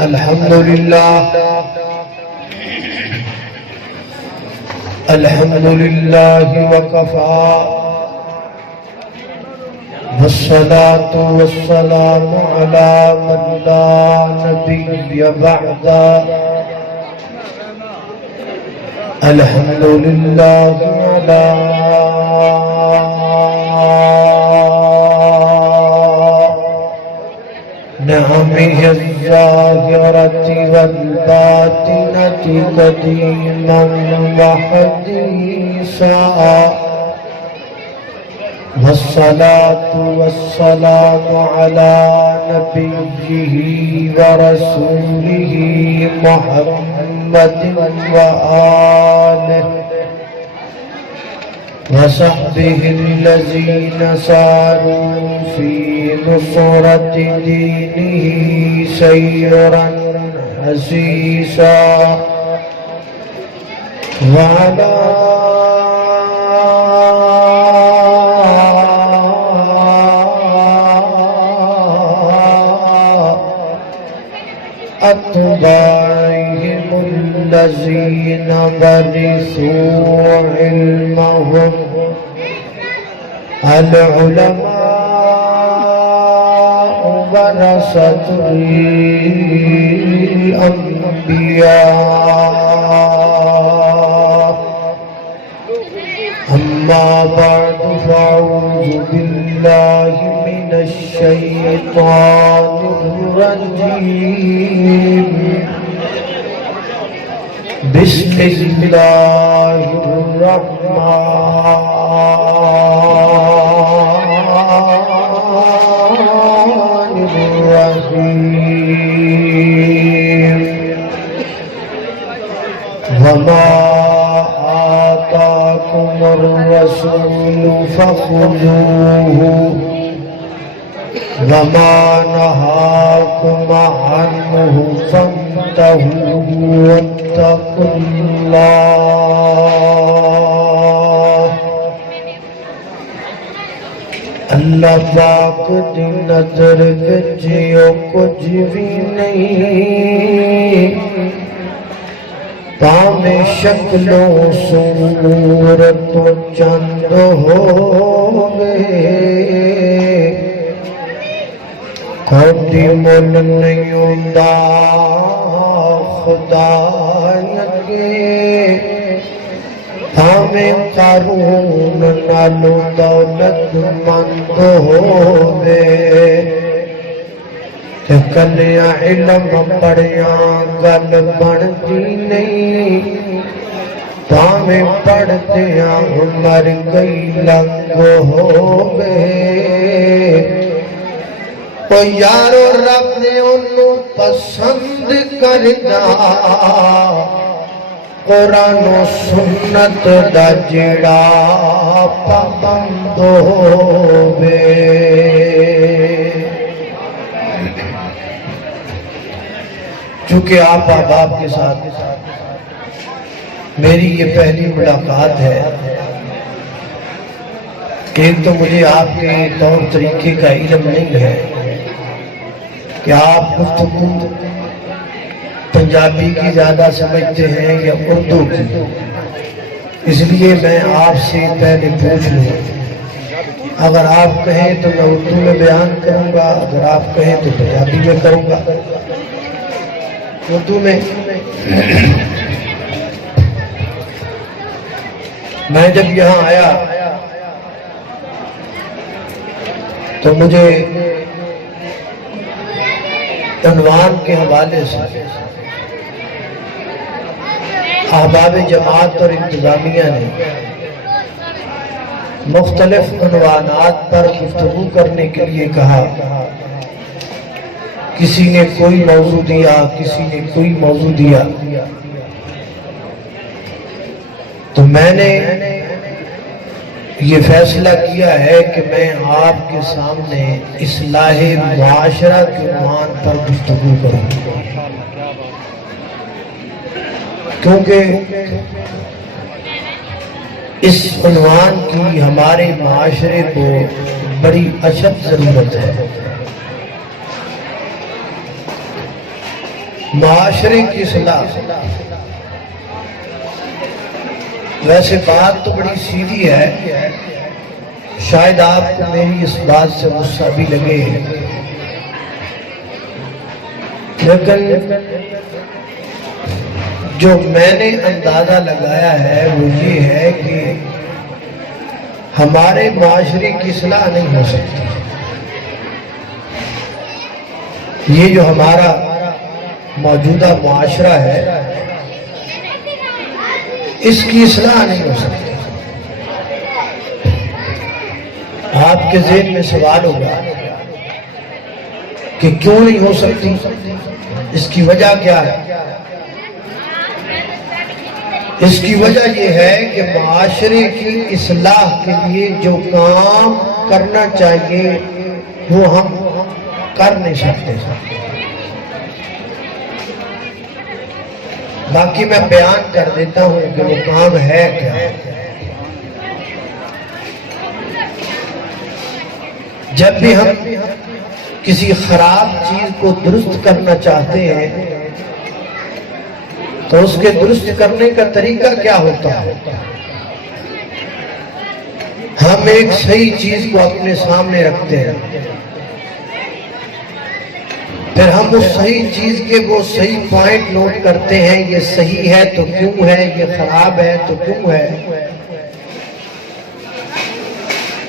الحمد لله وكفى والصلاة والسلام على من لا نبي بعده الحمد لله على نعمه الظاهرة والباطنة قديما وحديثا والصلاة والسلام على نبيه ورسوله محمد وآله وصحبه الذين ساروا في نصرة دينه سيرا حسيسا وعلى أتباعهم الذين ورثوا علمهم العلماء ورثة الأنبياء أما بعد فأعوذ بالله من الشيطان الرجيم بسم الله الرحمن الرحيم وما آتاكم الرسول فخذوه وما نهاكم عنه فانتهوا واتقوا الله اللہ پاک دی نظر گجیو کچھ بھی نہیں پامیں شکل و صورت چند ہوئے کوئی مل نہیں ہوندا خدا لگے ہمیں قارون نالو دولت مند ہوئے کلیا علم پڑھیاں گل بنتی نہیں پامیں پڑھتیاں مر گئی لنگ ہوئے او یارو رب نے انہوں پسند کرنا قرآن و سنت دا جڑا پابند ہووے چونکہ آپ احباب کے ساتھ میری یہ پہلی ملاقات ہے ایک تو مجھے آپ کے طور طریقے کا علم نہیں ہے کہ آپ گفتگو پنجابی کی زیادہ سمجھتے ہیں یا اردو کی اس لیے میں آپ سے پہلے پوچھ لوں اگر آپ کہیں تو میں اردو میں بیان کروں گا اگر آپ کہیں تو پنجابی میں کروں گا اردو میں میں جب یہاں آیا تو مجھے عنوان کے حوالے سے احباب جماعت اور انتظامیہ نے مختلف عنوانات پر گفتگو کرنے کے لیے کہا کسی نے کوئی موضوع دیا کسی نے کوئی موضوع دیا تو میں نے یہ فیصلہ کیا ہے کہ میں آپ کے سامنے اصلاح معاشرہ کے عنوان پر گفتگو کروں کیونکہ اس عنوان کی ہمارے معاشرے کو بڑی اشد ضرورت ہے معاشرے کی اصلاح، ویسے بات تو بڑی سیدھی ہے، شاید آپ کو میری اس بات سے غصہ بھی لگے، لیکن جو میں نے اندازہ لگایا ہے وہ یہ ہے کہ ہمارے معاشرے کی اصلاح نہیں ہو سکتی۔ یہ جو ہمارا موجودہ معاشرہ ہے اس کی اصلاح نہیں ہو سکتی۔ آپ کے ذہن میں سوال ہوگا کہ کیوں نہیں ہو سکتی، اس کی وجہ کیا ہے؟ اس کی وجہ یہ ہے کہ معاشرے کی اصلاح کے لیے جو کام کرنا چاہیے وہ ہم کر نہیں سکتے۔ باقی میں بیان کر دیتا ہوں کہ وہ کام ہے کیا۔ جب بھی ہم کسی خراب چیز کو درست کرنا چاہتے ہیں تو اس کے درست کرنے کا طریقہ کیا ہوتا ہے؟ ہم ایک صحیح چیز کو اپنے سامنے رکھتے ہیں، پھر ہم اس صحیح چیز کے وہ صحیح پوائنٹ نوٹ کرتے ہیں، یہ صحیح ہے تو کیوں ہے، یہ خراب ہے تو کیوں ہے۔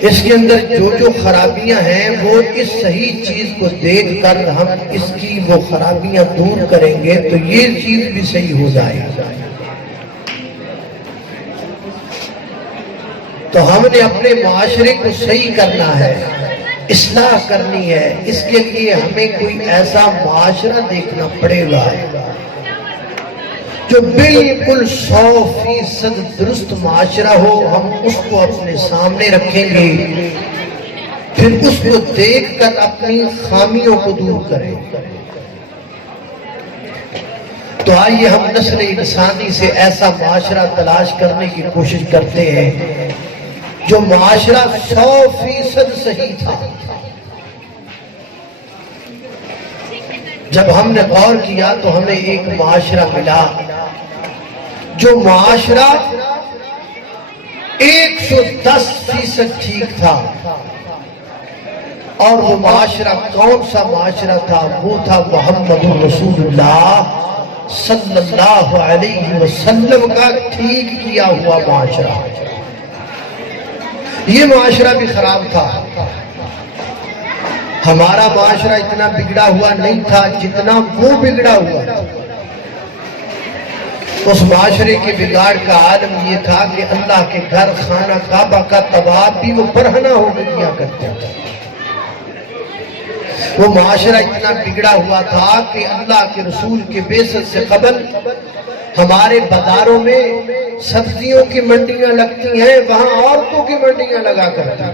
اس کے اندر جو خرابیاں ہیں وہ اس صحیح چیز کو دیکھ کر ہم اس کی وہ خرابیاں دور کریں گے تو یہ چیز بھی صحیح ہو جائے گا۔ تو ہم نے اپنے معاشرے کو صحیح کرنا ہے، اصلاح کرنی ہے، اس کے لیے ہمیں کوئی ایسا معاشرہ دیکھنا پڑے گا جو بالکل 100% درست معاشرہ ہو۔ ہم اس کو اپنے سامنے رکھیں گے، پھر اس کو دیکھ کر اپنی خامیوں کو دور کریں۔ تو آئیے ہم نسل انسانی سے ایسا معاشرہ تلاش کرنے کی کوشش کرتے ہیں جو معاشرہ 100% صحیح تھا۔ جب ہم نے غور کیا تو ہمیں ایک معاشرہ ملا جو معاشرہ 110% ٹھیک تھا، اور وہ معاشرہ کون سا معاشرہ تھا؟ وہ تھا محمد رسول اللہ صلی اللہ علیہ وسلم کا ٹھیک کیا ہوا معاشرہ۔ یہ معاشرہ بھی خراب تھا، ہمارا معاشرہ اتنا بگڑا ہوا نہیں تھا جتنا وہ بگڑا ہوا۔ اس معاشرے کے بگاڑ کا عالم یہ تھا کہ اللہ کے گھر خانہ کعبہ کا طواف بھی وہ برہنہ ہو کیا کرتے تھے۔ وہ معاشرہ اتنا بگڑا ہوا تھا کہ اللہ کے رسول کے بعثت سے قبل ہمارے بازاروں میں سبزیوں کی منڈیاں لگتی ہیں، وہاں عورتوں کی منڈیاں لگا کرتی ہیں۔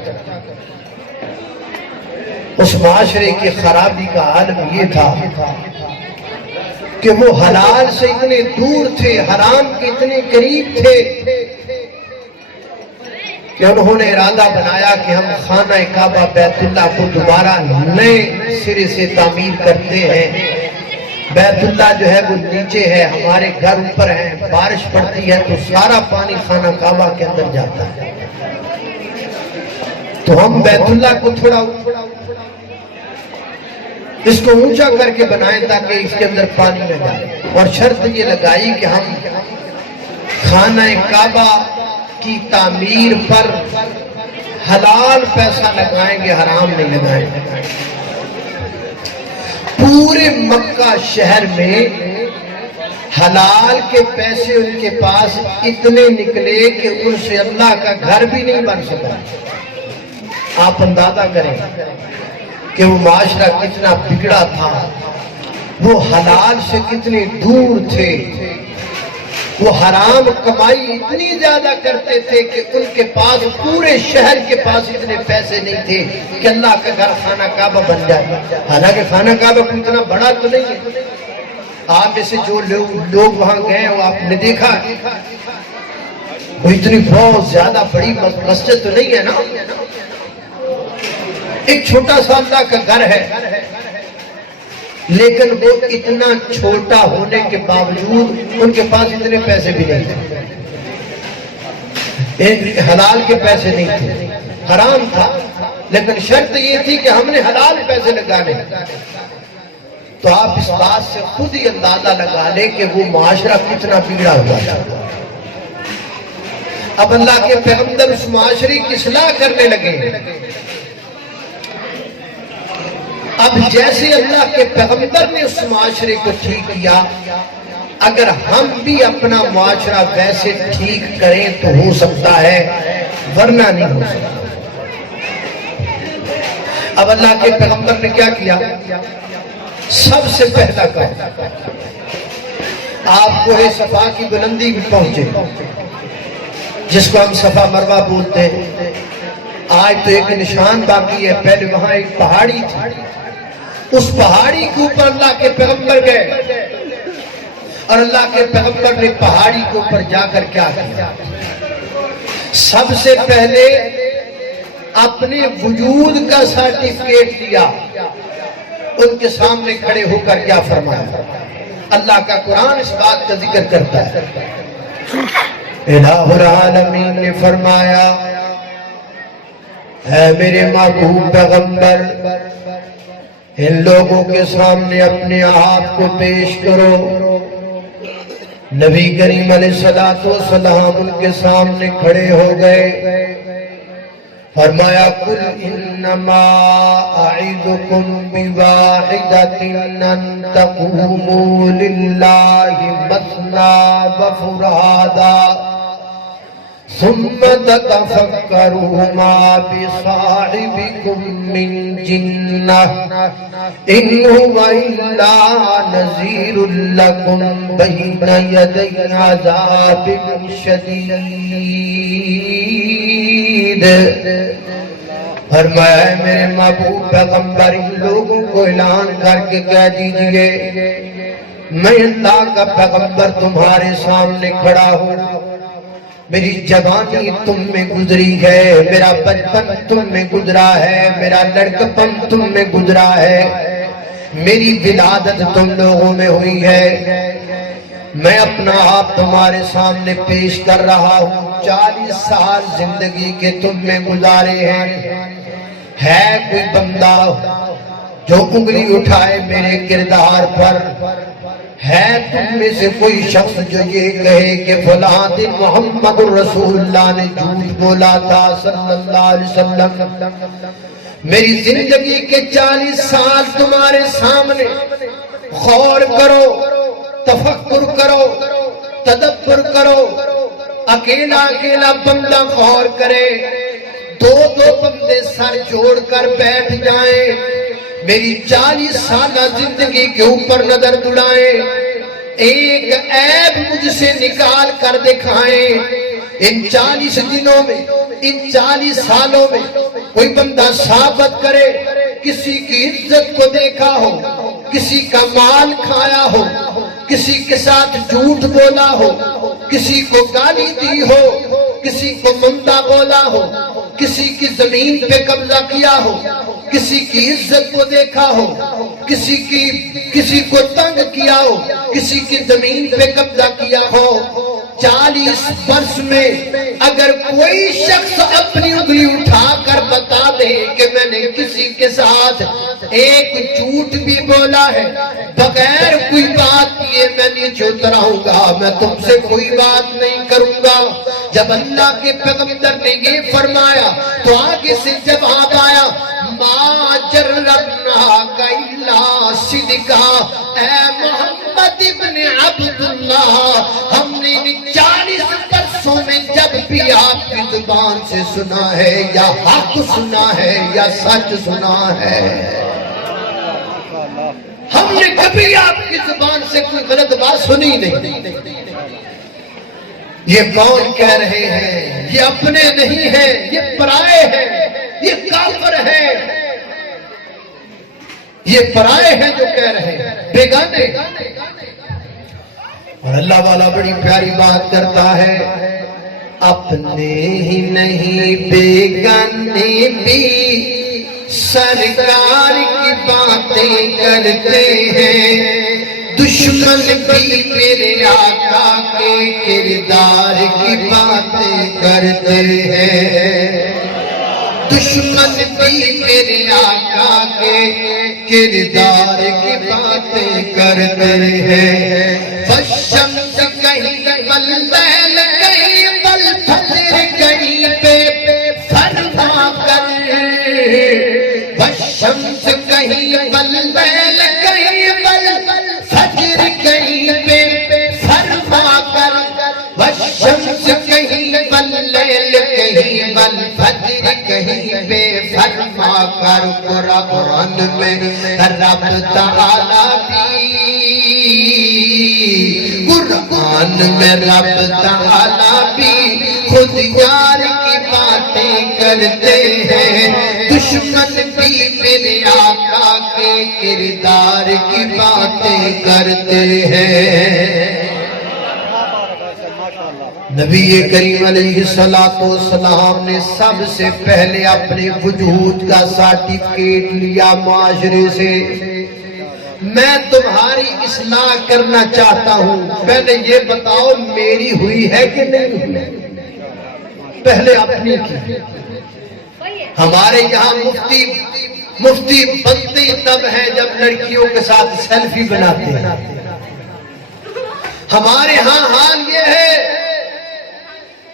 اس معاشرے کی خرابی کا عالم یہ تھا کہ وہ حلال سے اتنے دور تھے، حرام کے اتنے قریب تھے کہ انہوں نے ارادہ بنایا کہ ہم خانہ کعبہ بیت اللہ کو دوبارہ نئے سرے سے تعمیر کرتے ہیں۔ بیت اللہ جو ہے وہ نیچے ہے، ہمارے گھر اوپر ہیں، بارش پڑتی ہے تو سارا پانی خانہ کعبہ کے اندر جاتا ہے، تو ہم بیت اللہ کو تھوڑا اس کو اونچا کر کے بنائیں تاکہ اس کے اندر پانی نہ جائے، اور شرط یہ لگائی کہ ہم خانہ کعبہ کی تعمیر پر حلال پیسہ لگائیں گے، حرام نہیں لگائیں گے۔ پورے مکہ شہر میں حلال کے پیسے ان کے پاس اتنے نکلے کہ ان سے اللہ کا گھر بھی نہیں بن سکا۔ آپ اندازہ کریں کہ وہ معاشرہ کتنا بگڑا تھا، وہ حلال سے کتنے دور تھے، وہ حرام کمائی اتنی زیادہ کرتے تھے کہ ان کے پاس پورے شہر کے پاس اتنے پیسے نہیں تھے کہ اللہ کا گھر خانہ کعبہ بن جائے۔ حالانکہ خانہ کعبہ کو اتنا بڑا تو نہیں ہے، آپ میں سے جو لوگ وہاں گئے وہ آپ نے دیکھا وہ اتنی بہت زیادہ بڑی مسجد تو نہیں ہے نا، ایک چھوٹا سا اللہ کا گھر ہے، لیکن وہ اتنا چھوٹا ہونے کے باوجود ان کے پاس اتنے پیسے بھی نہیں تھے، حلال کے پیسے نہیں تھے، حرام تھا، لیکن شرط یہ تھی کہ ہم نے حلال پیسے لگانے۔ تو آپ اس بات سے خود ہی اندازہ لگا لیں کہ وہ معاشرہ کتنا بگڑا ہوا تھا۔ اب اللہ کے پیغمبر اس معاشرے کی اصلاح کرنے لگے۔ اب جیسے اللہ کے پیغمبر نے اس معاشرے کو ٹھیک کیا، اگر ہم بھی اپنا معاشرہ ویسے ٹھیک کریں تو ہو سکتا ہے، ورنہ نہیں ہو سکتا۔ اب اللہ کے پیغمبر نے کیا کیا؟ سب سے پہلا کام، آپ کوہ صفا کی بلندی بھی پہنچے، جس کو ہم صفا مروہ بولتے ہیں۔ آج تو ایک نشان باقی ہے، پہلے وہاں ایک پہاڑی تھی، اس پہاڑی کے اوپر اللہ کے پیغمبر گئے، اور اللہ کے پیغمبر نے پہاڑی کے اوپر جا کر کیا کیا؟ سب سے پہلے اپنے وجود کا سرٹیفکیٹ دیا، ان کے سامنے کھڑے ہو کر کیا فرمایا؟ اللہ کا قرآن اس بات کا ذکر کرتا ہے، الہ العالمین نے فرمایا، اے میرے محبوب پیغمبر، ان لوگوں کے سامنے اپنے آپ کو پیش کرو۔ نبی کریم علیہ السلام ان کے سامنے کھڑے ہو گئے، فرمایا قل انما اعظکم بواحدۃ ان تقوموا للہ مثنی وفرادی ثم تتفکروا ما بصاحبکم من جنہ ان هو الا نذیر لکم بین یدی عذاب شدید۔ فرمایا ہے میرے محبوب پیغمبر، ان لوگوں کو اعلان کر کے کہہ دیجئے، میں اللہ کا پیغمبر تمہارے سامنے کھڑا ہوں، میری جوانی تم میں گزری ہے، میرا بچپن تم میں گزرا ہے، میرا لڑکپن تم میں گزرا ہے، میری ولادت تم لوگوں میں ہوئی ہے، میں اپنا آپ تمہارے سامنے پیش کر رہا ہوں۔ 40 سال زندگی کے تم میں گزارے ہیں، ہے کوئی بندہ جو انگلی اٹھائے میرے کردار پر؟ ہے تم میں سے کوئی شخص جو یہ کہے کہ فلاں دن محمد رسول اللہ نے جھوٹ بولا تھا صلی اللہ علیہ وسلم؟ میری زندگی کے 40 سال تمہارے سامنے، غور کرو، تفکر کرو، تدبر کرو، اکیلا اکیلا بندہ غور کرے، دو بندے سر جوڑ کر بیٹھ جائیں، میری 40 سالہ زندگی کے اوپر نظر دوڑائیں، ایک عیب مجھ سے نکال کر دکھائیں۔ ان 40 دنوں میں، ان 40 سالوں میں کوئی بندہ ثابت کرے کسی کی عزت کو دیکھا ہو، کسی کا مال کھایا ہو، کسی کے ساتھ جھوٹ بولا ہو، کسی کو گالی دی ہو، کسی کو ممتا بولا ہو، کسی کی زمین پہ قبضہ کیا ہو، کسی کی عزت کو دیکھا ہو، کسی کو تنگ کیا ہو، کسی کی زمین پہ قبضہ کیا ہو، 40 برس میں اگر کوئی شخص اپنی انگلی اٹھا کر بتا دے کہ میں نے کسی کے ساتھ ایک جھوٹ بھی بولا ہے، بغیر کوئی بات کیے میں نیچے اتراؤں گا، میں تم سے کوئی بات نہیں کروں گا۔ جب اللہ کے پیغمبر نے یہ فرمایا تو آگے سے جواب آیا، ما جربناک الا صدقا، اے محمد ابن عبداللہ، ہم نے 40 برسوں میں جب بھی آپ کی زبان سے سنا ہے، یا حق سنا ہے یا سچ سنا ہے، ہم نے کبھی آپ کی زبان سے کوئی غلط بات سنی نہیں۔ یہ کون کہہ رہے ہیں؟ یہ اپنے نہیں ہیں، یہ پرائے ہیں، یہ کافر ہیں، یہ پرائے ہیں جو کہہ رہے ہیں، بیگانے۔ اور اللہ والا بڑی پیاری بات کرتا ہے، اپنے ہی نہیں بیگانے بھی سرکار کی باتیں کرتے ہیں، دشمن بھی میرے آقا کے کردار کی باتیں کرتے ہیں، دشمن بھی میرے آقا کے کردار کی باتیں کرتے ہیں۔ فالشمس کہیں بل لیل کہیں بل فجر کہیں پہ فرما کر، فالشمس کہیں بل لیل کہیں بل فجر کہیں پہ فرما کر، فالشمس کہیں بل لیل کہیں بل فجر کہیں پہ فرما کر۔ قرآن میں رب تعالیٰ بھی، قرآن میں رب تعالیٰ بھی خود یار کی باتیں کرتے ہیں، دشمن بھی میرے آقا کے کردار کی باتیں کرتے ہیں۔ نبی کریم علیہ السلام نے سب سے پہلے اپنے وجود کا سرٹیفکیٹ لیا معاشرے سے۔ میں تمہاری اصلاح کرنا چاہتا ہوں، پہلے یہ بتاؤ میری ہوئی ہے کہ نہیں ہوئی؟ پہلے اپنی کی۔ ہمارے یہاں مفتی بنتے تب ہیں جب لڑکیوں کے ساتھ سیلفی بناتے ہیں۔ ہمارے ہاں حال یہ ہے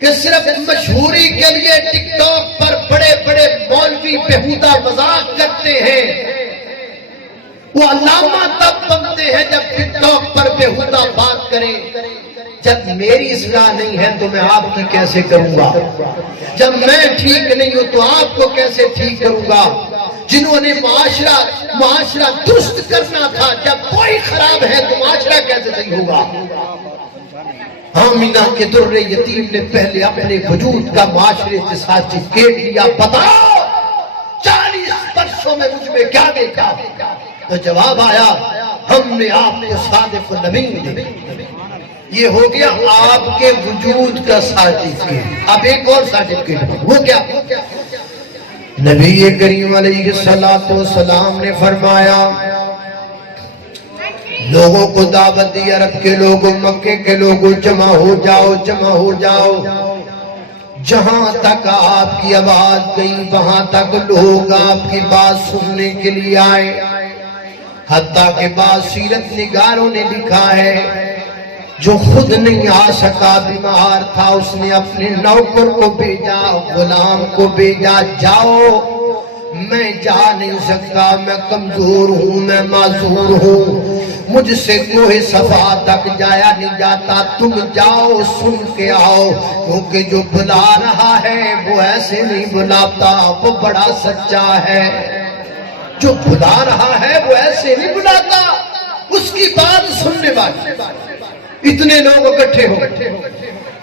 کہ صرف مشہوری کے لیے ٹک ٹاک پر بڑے بڑے مولوی بےہودہ مذاق کرتے ہیں۔ وہ علامہ تب بنتے ہیں جب ٹک ٹاک پر بےہودہ بات کریں۔ جب میری اصلاح نہیں ہے تو میں آپ کی کیسے کروں گا؟ جب میں ٹھیک نہیں ہوں تو آپ کو کیسے ٹھیک کروں گا؟ جنہوں نے معاشرہ درست کرنا تھا، جب کوئی خراب ہے تو معاشرہ کیسے صحیح ہوگا؟ آمینہ کے در یتیم نے پہلے اپنے وجود کا معاشرے سے سرٹیفکیٹ لیا۔ بتاؤ 40 برسوں میں مجھ میں کیا دیکھا؟ تو جواب آیا، ہم نے آپ کو صادق نبی دے۔ یہ ہو گیا آپ کے وجود کا سرٹیفکیٹ۔ اب ایک اور سرٹیفکیٹ، وہ کیا؟ نبی کریم علیہ السلام نے فرمایا، لوگوں کو دعوت دی، عرب کے لوگوں، مکے کے لوگوں، جمع ہو جاؤ، جمع ہو جاؤ۔ جہاں تک آپ کی آواز گئی وہاں تک لوگ آپ کی بات سننے کے لیے آئے۔ حتیٰ کہ بعض سیرت نگاروں نے لکھا ہے، جو خود نہیں آ سکا، بیمار تھا، اس نے اپنے نوکر کو بھیجا، غلام کو بھیجا، جاؤ، میں جا نہیں سکتا، میں کمزور ہوں، میں معذور ہوں، مجھ سے کوہ صفا تک جایا نہیں جاتا، تم جاؤ، سن کے آؤ، کیونکہ جو بلا رہا ہے وہ ایسے نہیں بلاتا، وہ بڑا سچا ہے۔ جو بلا رہا ہے وہ ایسے نہیں بلاتا، اس کی بات سننے والے۔ اتنے لوگ اکٹھے ہو گئے۔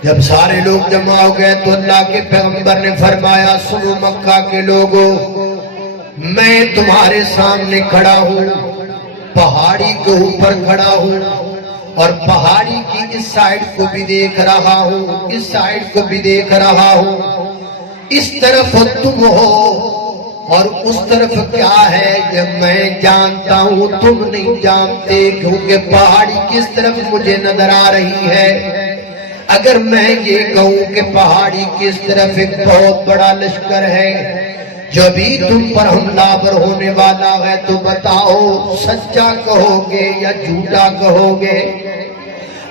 جب سارے لوگ جمع ہو گئے تو اللہ کے پیغمبر نے فرمایا، سنو مکہ کے لوگوں، میں تمہارے سامنے کھڑا ہوں، پہاڑی کے اوپر کھڑا ہوں، اور پہاڑی کی اس سائیڈ کو بھی دیکھ رہا ہوں، اس سائیڈ کو بھی دیکھ رہا ہوں، اس طرف تم ہو اور اس طرف کیا ہے جب میں جانتا ہوں تم نہیں جانتے، کیونکہ پہاڑی کس طرف مجھے نظر آ رہی ہے۔ اگر میں یہ کہوں کہ پہاڑی کس طرف ایک بہت بڑا لشکر ہے جو بھی تم پر حملہ ور ہونے والا ہے، تو بتاؤ سچا کہو گے یا جھوٹا کہو گے؟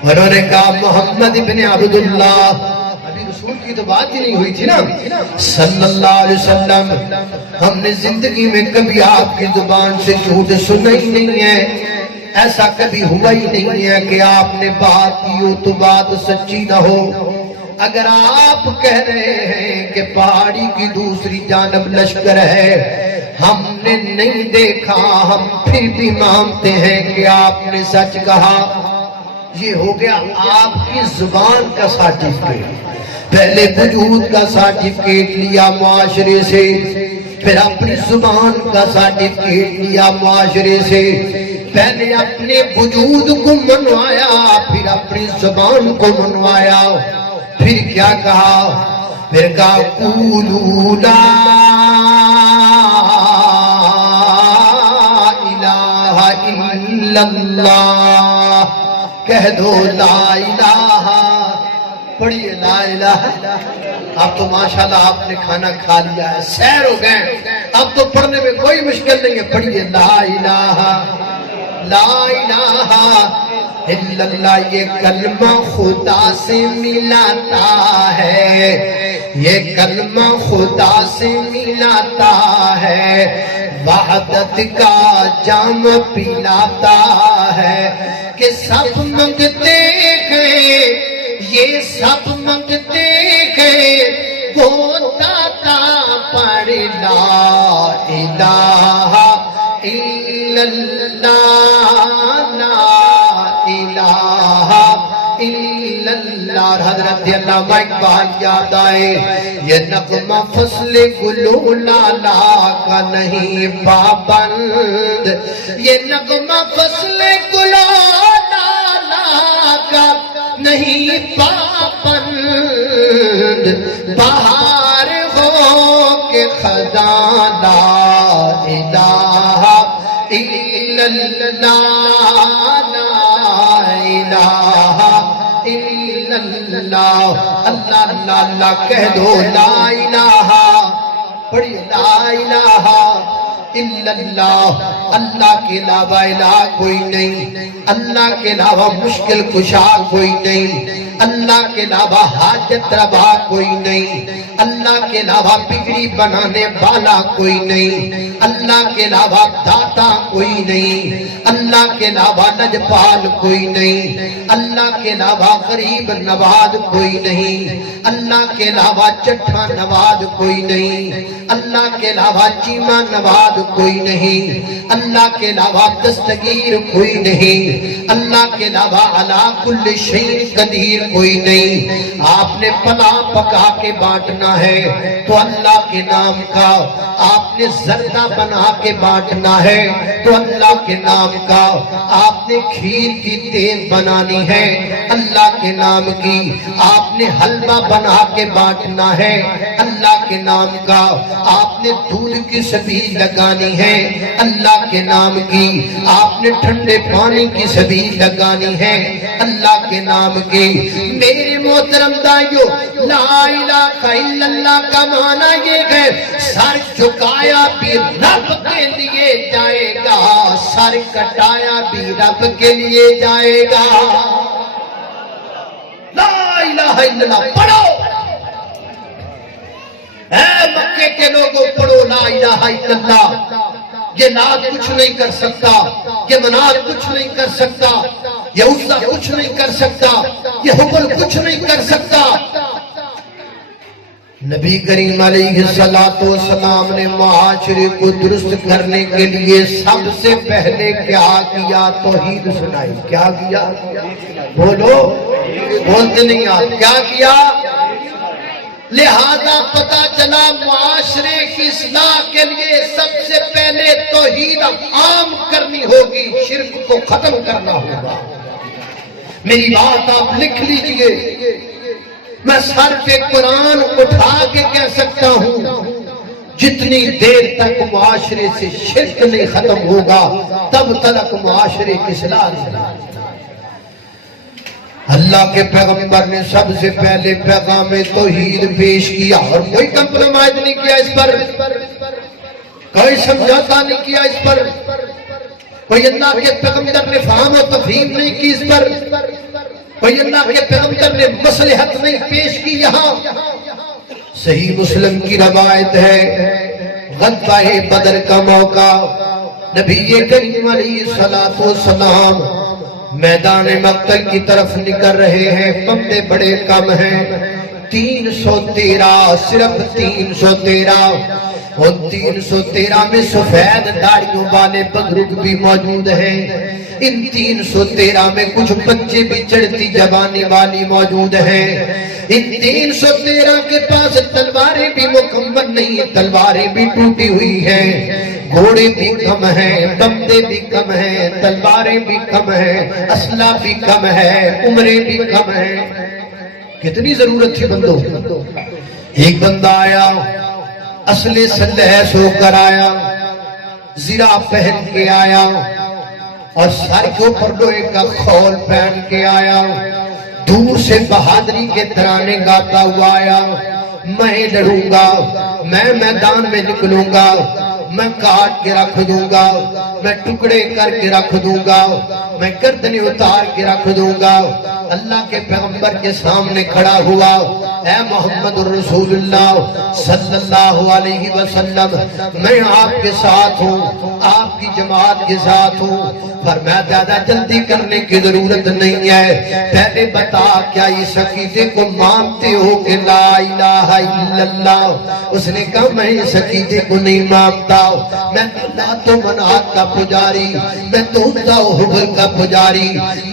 انہوں نے کہا محمد ابن عبداللہ، رسول کی تو بات ہی نہیں ہوئی تھی نا صلی اللہ علیہ وسلم، ہم نے زندگی میں کبھی آپ کی زبان سے جھوٹ سنا ہی نہیں ہے، ایسا کبھی ہوا ہی نہیں ہے کہ آپ نے بات کی ہو تو بات سچی نہ ہو۔ اگر آپ کہہ رہے ہیں کہ پہاڑی کی دوسری جانب لشکر ہے، ہم نے نہیں دیکھا، ہم پھر بھی مانتے ہیں کہ آپ نے سچ کہا۔ یہ ہو گیا آپ کی زبان کا سرٹیفکیٹ۔ پہلے وجود کا سرٹیفکیٹ لیا معاشرے سے، پھر اپنی زبان کا سرٹیفکیٹ لیا معاشرے سے، پہلے اپنے وجود کو منوایا، پھر اپنی زبان کو منوایا، پھر کیا کہا؟ پھر کہا قولوا لا الا اللہ، کہہ دو لا الہ، پڑھیے لا الہ۔ اب تو ماشاءاللہ آپ نے کھانا کھا لیا ہے، سیر ہو گئے، اب تو پڑھنے میں کوئی مشکل نہیں ہے، پڑھیے لا الہ لا الہ الا اللہ۔ یہ کلمہ خدا سے ملاتا ہے، یہ کلمہ خدا سے ملاتا ہے، وحدت کا جام پلاتا ہے، کہ سب منگتے گئے یہ سب منگتے گئے، وہ داتا پر لا الہ الا اللہ، لا الہ الا اللہ۔ حضرت علامہ اقبال یاد آئے، یہ نغمہ فصل گلو لالا کا نہیں پابند، یہ نغمہ فصل گلو لالا کا نہیں پابند، بہار ہو کے خزاں لا الہ الا اللہ، لا الہ الا اللہ۔ اللہ اللہ اللہ کہہ دو لا الہ، پڑھیے لا الہ الا اللہ۔ اللہ کے علاوہ الہ کوئی نہیں، اللہ کے علاوہ مشکل کشا کوئی نہیں، اللہ کے علاوہ حاجت روا کوئی نہیں، اللہ کے علاوہ بگڑی بنانے والا کوئی نہیں، اللہ کے علاوہ داتا کوئی نہیں، اللہ کے علاوہ نجپال کوئی نہیں، اللہ کے علاوہ غریب نواز کوئی نہیں، اللہ کے علاوہ چٹھا نواز کوئی نہیں، اللہ کے علاوہ چیمہ نواز کوئی نہیں، اللہ کے علاوہ دستگیر کوئی نہیں، اللہ کے علاوہ علا کل شیء قدیر کوئی نہیں۔ آپ نے پلا پکا کے بانٹنا ہے تو اللہ کے نام کا، آپ نے زردہ بنا کے بانٹنا ہے تو اللہ کے نام کا، آپ نے کھیر کی تیز بنانی ہے اللہ کے نام کی، آپ نے حلوہ بنا کے بانٹنا ہے اللہ کے نام کا، آپ نے دودھ کی سبیل لگانی ہے اللہ کے نام کی، آپ نے ٹھنڈے پانی کی سبیل لگانی ہے اللہ کے نام کی۔ میرے محترم دائیو، لا الہ الا اللہ کا معنی یہ ہے، سر جھکایا بھی رب کے لیے جائے گا، سر کٹایا بھی رب کے لیے جائے گا۔ لا الہ الا اللہ پڑھو، اے مکے کے لوگوں پڑھو لا الہ الا اللہ۔ یہ نات کچھ نہیں کر سکتا، یہ منات کچھ نہیں کر سکتا، یہ عزا کچھ نہیں کر سکتا، یہ حبل کچھ نہیں کر سکتا۔ نبی کریم علیہ السلام نے معاشرے کو درست کرنے کے لیے سب سے پہلے کیا کیا؟ توحید سنائی۔ کیا کیا؟ بولو، بولتے نہیں آپ، کیا کیا؟ لہذا پتہ چلا معاشرے کی اصلاح کے لیے سب سے پہلے توحید عام کرنی ہوگی، شرک کو ختم کرنا ہوگا۔ میری بات آپ لکھ لیجئے، میں سر پہ قرآن اٹھا کے کہہ سکتا ہوں، جتنی دیر تک معاشرے سے شرک نہیں ختم ہوگا تب تک معاشرے کی اصلاح نہیں۔ اللہ کے پیغمبر نے سب سے پہلے پیغام توحید پیش کیا اور کوئی کمپرومائز نہیں کیا اس پر، کوئی سمجھوتا نہیں کیا اس پر، کوئی اللہ کے پیغمبر نے فہم و تفہیم نہیں کی اس پر، کوئی اللہ کے پیغمبر نے مصلحت نہیں پیش کی۔ یہاں صحیح مسلم کی روایت ہے، غزوہ بدر کا موقع، نبی کریم علیہ السلام میدان مقتل کی طرف نکل رہے ہیں، بندے بڑے کم ہیں، 313، صرف 313، اور 313 میں سفید داڑھیوں والے بزرگ بھی موجود ہیں، ان 313 میں کچھ بچے بھی چڑھتی جوانی والی موجود ہیں، ان 313 کے پاس تلواریں بھی مکمل نہیں، تلواریں بھی ٹوٹی ہوئی ہیں، گھوڑے بھی کم ہیں، بندے بھی کم ہیں، تلواریں بھی کم ہیں، اسلحہ بھی کم ہے، عمریں بھی کم ہیں۔ کتنی ضرورت تھی بندوں؟ ایک بندہ آیا، اسلحے سے لیس ہو کر آیا، زرہ پہن کے آیا، اور سر کے اوپر لوہے کا خول پہن کے آیا، دور سے بہادری کے ترانے گاتا ہوا آیا، میں لڑوں گا، میں میدان میں نکلوں گا، میں کاٹ کے رکھ دوں گا، میں ٹکڑے کر کے رکھ دوں گا، میں گردنیں اتار کے رکھ دوں گا۔ اللہ کے پیغمبر کے سامنے کھڑا ہوا، اے محمد الرسول اللہ صلی اللہ علیہ وسلم، میں آپ کے ساتھ ہوں، آپ کی جماعت کے ساتھ ہوں، فرمایا زیادہ جلدی کرنے کی ضرورت نہیں ہے، پہلے بتا کیا اس عقیدے کو مانتے ہو کہ لا الہ الا اللہ؟ اس نے کہا میں اس عقیدے کو نہیں مانتا، میں تو لات و منات کا پجاری، میں تو عزا و حبل کا پجاری،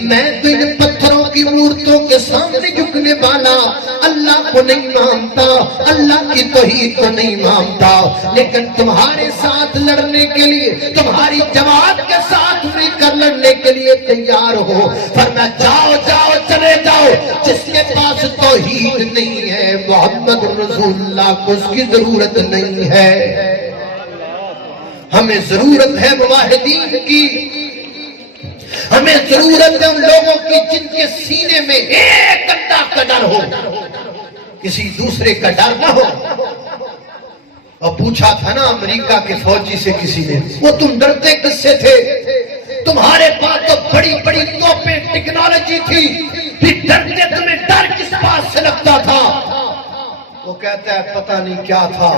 میں تو ان پتھروں کی مورتوں کے سامنے جھکنے والا اللہ کو نہیں مانتا، اللہ کی توحید کو نہیں مانتا، لیکن تمہارے ساتھ لڑنے کے لیے، تمہاری جماعت کے ساتھ مل کر لڑنے کے لیے تیار ہو۔ فرمایا جاؤ جاؤ چلے جاؤ، جس کے پاس توحید نہیں ہے محمد رسول اللہ کو اس کی ضرورت نہیں ہے۔ ہمیں ضرورت ہے مواحدین کی، ہمیں ضرورت ہے ان لوگوں کی جن کے سینے میں ایک اللہ کا ڈر ہو، کسی دوسرے کا ڈر نہ ہو۔ اور پوچھا تھا نا امریکہ کے فوجی سے کسی نے، وہ تم ڈرتے کس سے تھے؟ تمہارے پاس تو بڑی بڑی توپیں ٹیکنالوجی تھی، پھر ڈرتے تمہیں ڈر کس بات سے لگتا تھا؟ وہ کہتا ہے پتہ نہیں کیا تھا،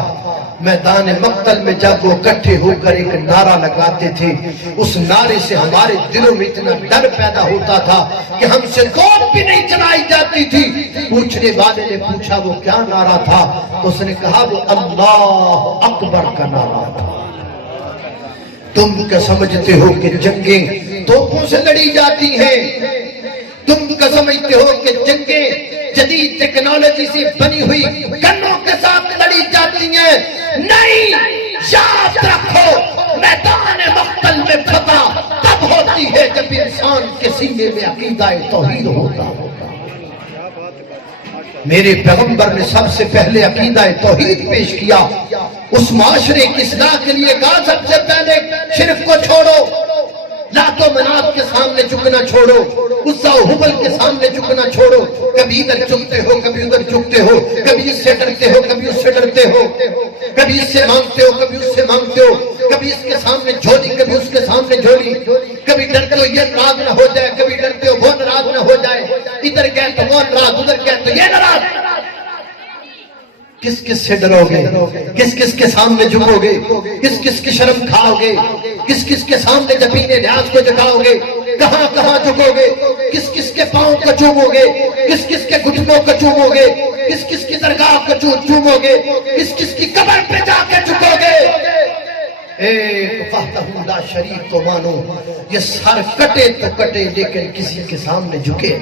میدان مقتل میں جب وہ اکٹھے ہو کر ایک نعرہ لگاتے تھے، اس نعرے سے ہمارے دلوں میں اتنا ڈر پیدا ہوتا تھا کہ ہم سے توپ بھی نہیں چلائی جاتی تھی۔ پوچھنے والے نے پوچھا وہ کیا نعرہ تھا؟ اس نے کہا وہ اللہ اکبر کا نعرہ تھا۔ تم کیا سمجھتے ہو کہ جنگیں توپوں سے لڑی جاتی ہیں؟ تم کیا سمجھتے ہو کہ جنگیں جدید ٹیکنالوجی سے بنی ہوئی گنوں کے ساتھ لڑی جاتی ہیں؟ نہیں، یاد رکھو میدان مقتل میں فتح تب ہوتی ہے جب انسان کے سینے میں عقیدہ توحید ہوتا ہوگا۔ میرے پیغمبر نے سب سے پہلے عقیدہ توحید پیش کیا، اس معاشرے کی اصلاح کے لیے کہا سب سے پہلے شرک کو چھوڑو، لات و منات کے سامنے جھکنا چھوڑو، عزا و حبل کے سامنے جھکنا چھوڑو، کبھی ادھر جھکتے ہو کبھی ادھر جھکتے ہو، کبھی اس سے ڈرتے ہو کبھی اس سے ڈرتے ہو، کبھی اس سے مانگتے ہو کبھی اس سے مانگتے ہو، کبھی اس کے سامنے جھولی کبھی اس کے سامنے جھولی، کبھی ڈرتے ہو یہ ناراض نہ ہو جائے، کبھی ڈرتے ہو وہ ناراض نہ ہو جائے، ادھر گئے تو وہ ناراض، ادھر گئے تو یہ ناراض۔ کس کس سے ڈرو گے؟ کس کس کے سامنے جھکو گے؟ کس کس کی شرم کھاؤ گے؟ کس کس کے سامنے جبینے نیاز کو جھکاؤ گے؟ کہاں کہاں جھکو گے؟ کس کس کے پاؤں کو چومو گے؟ کس کس کے گھٹنوں کو چومو گے؟ کس کس کی درگاہ کو چومو گے؟ کس کس کی قبر پہ جا کے جھکو گے؟ ایک وحدہ لا شریک کو مانو، یہ سر کٹے تو کٹے لیکن کسی کے سامنے جھکے۔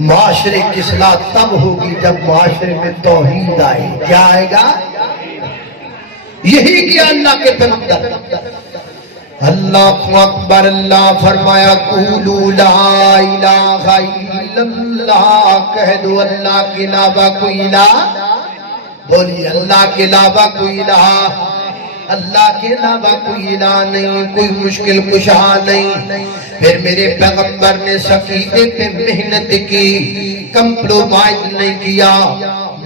معاشرے کی اصلاح تب ہوگی جب معاشرے میں توحید آئے۔ کیا آئے گا؟ یہی کیا اللہ کے پیغمبر۔ اللہ اکبر، اللہ فرمایا قولوا لا الہ الا اللہ، کہہ دو اللہ کے علاوہ کوئی الہ، بولی اللہ کے علاوہ کوئی الہ، اللہ کے علاوہ کوئی الہ نہیں، کوئی مشکل کشا نہیں۔ پھر میرے پیغمبر نے عقیدے پہ محنت کی، کمپرومائز نہیں کیا،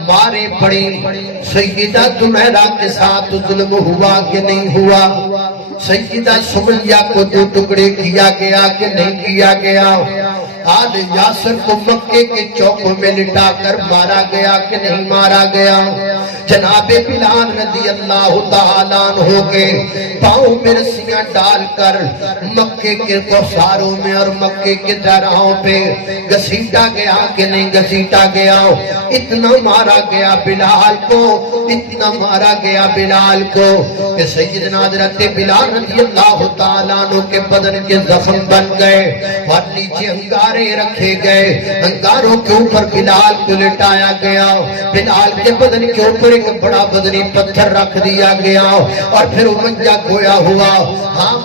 مارے پڑے۔ سیدہ زمیرہ کے ساتھ ظلم ہوا کہ نہیں ہوا؟ سیدہ سمیہ کو دو ٹکڑے کیا گیا کہ نہیں کیا گیا؟ آل یاسر کو مکے کے چوکوں میں لٹا کر مارا گیا کہ نہیں مارا گیا؟ جناب بلال رضی اللہ تعالیٰ عنہ کے پاؤں میں رسیاں ڈال کر مکے کے کوثاروں میں اور مکے کے درہوں پہ گھسیٹا گیا کہ نہیں گھسیٹا گیا؟ اتنا مارا گیا بلال کو، اتنا مارا گیا بلال کو کہ سیدنا حضرت بلال رضی اللہ تعالیٰ عنہ کے بدن کے زخم بن گئے، اور نیچے انگار انگارے رکھے گئے، انگاروں کے اوپر بلال کو لٹایا گیا، بلال کے بدن کے اوپر ایک بڑا بدنی پتھر رکھ دیا گیا، اور پھر امیہ گویا ہوا، ہاں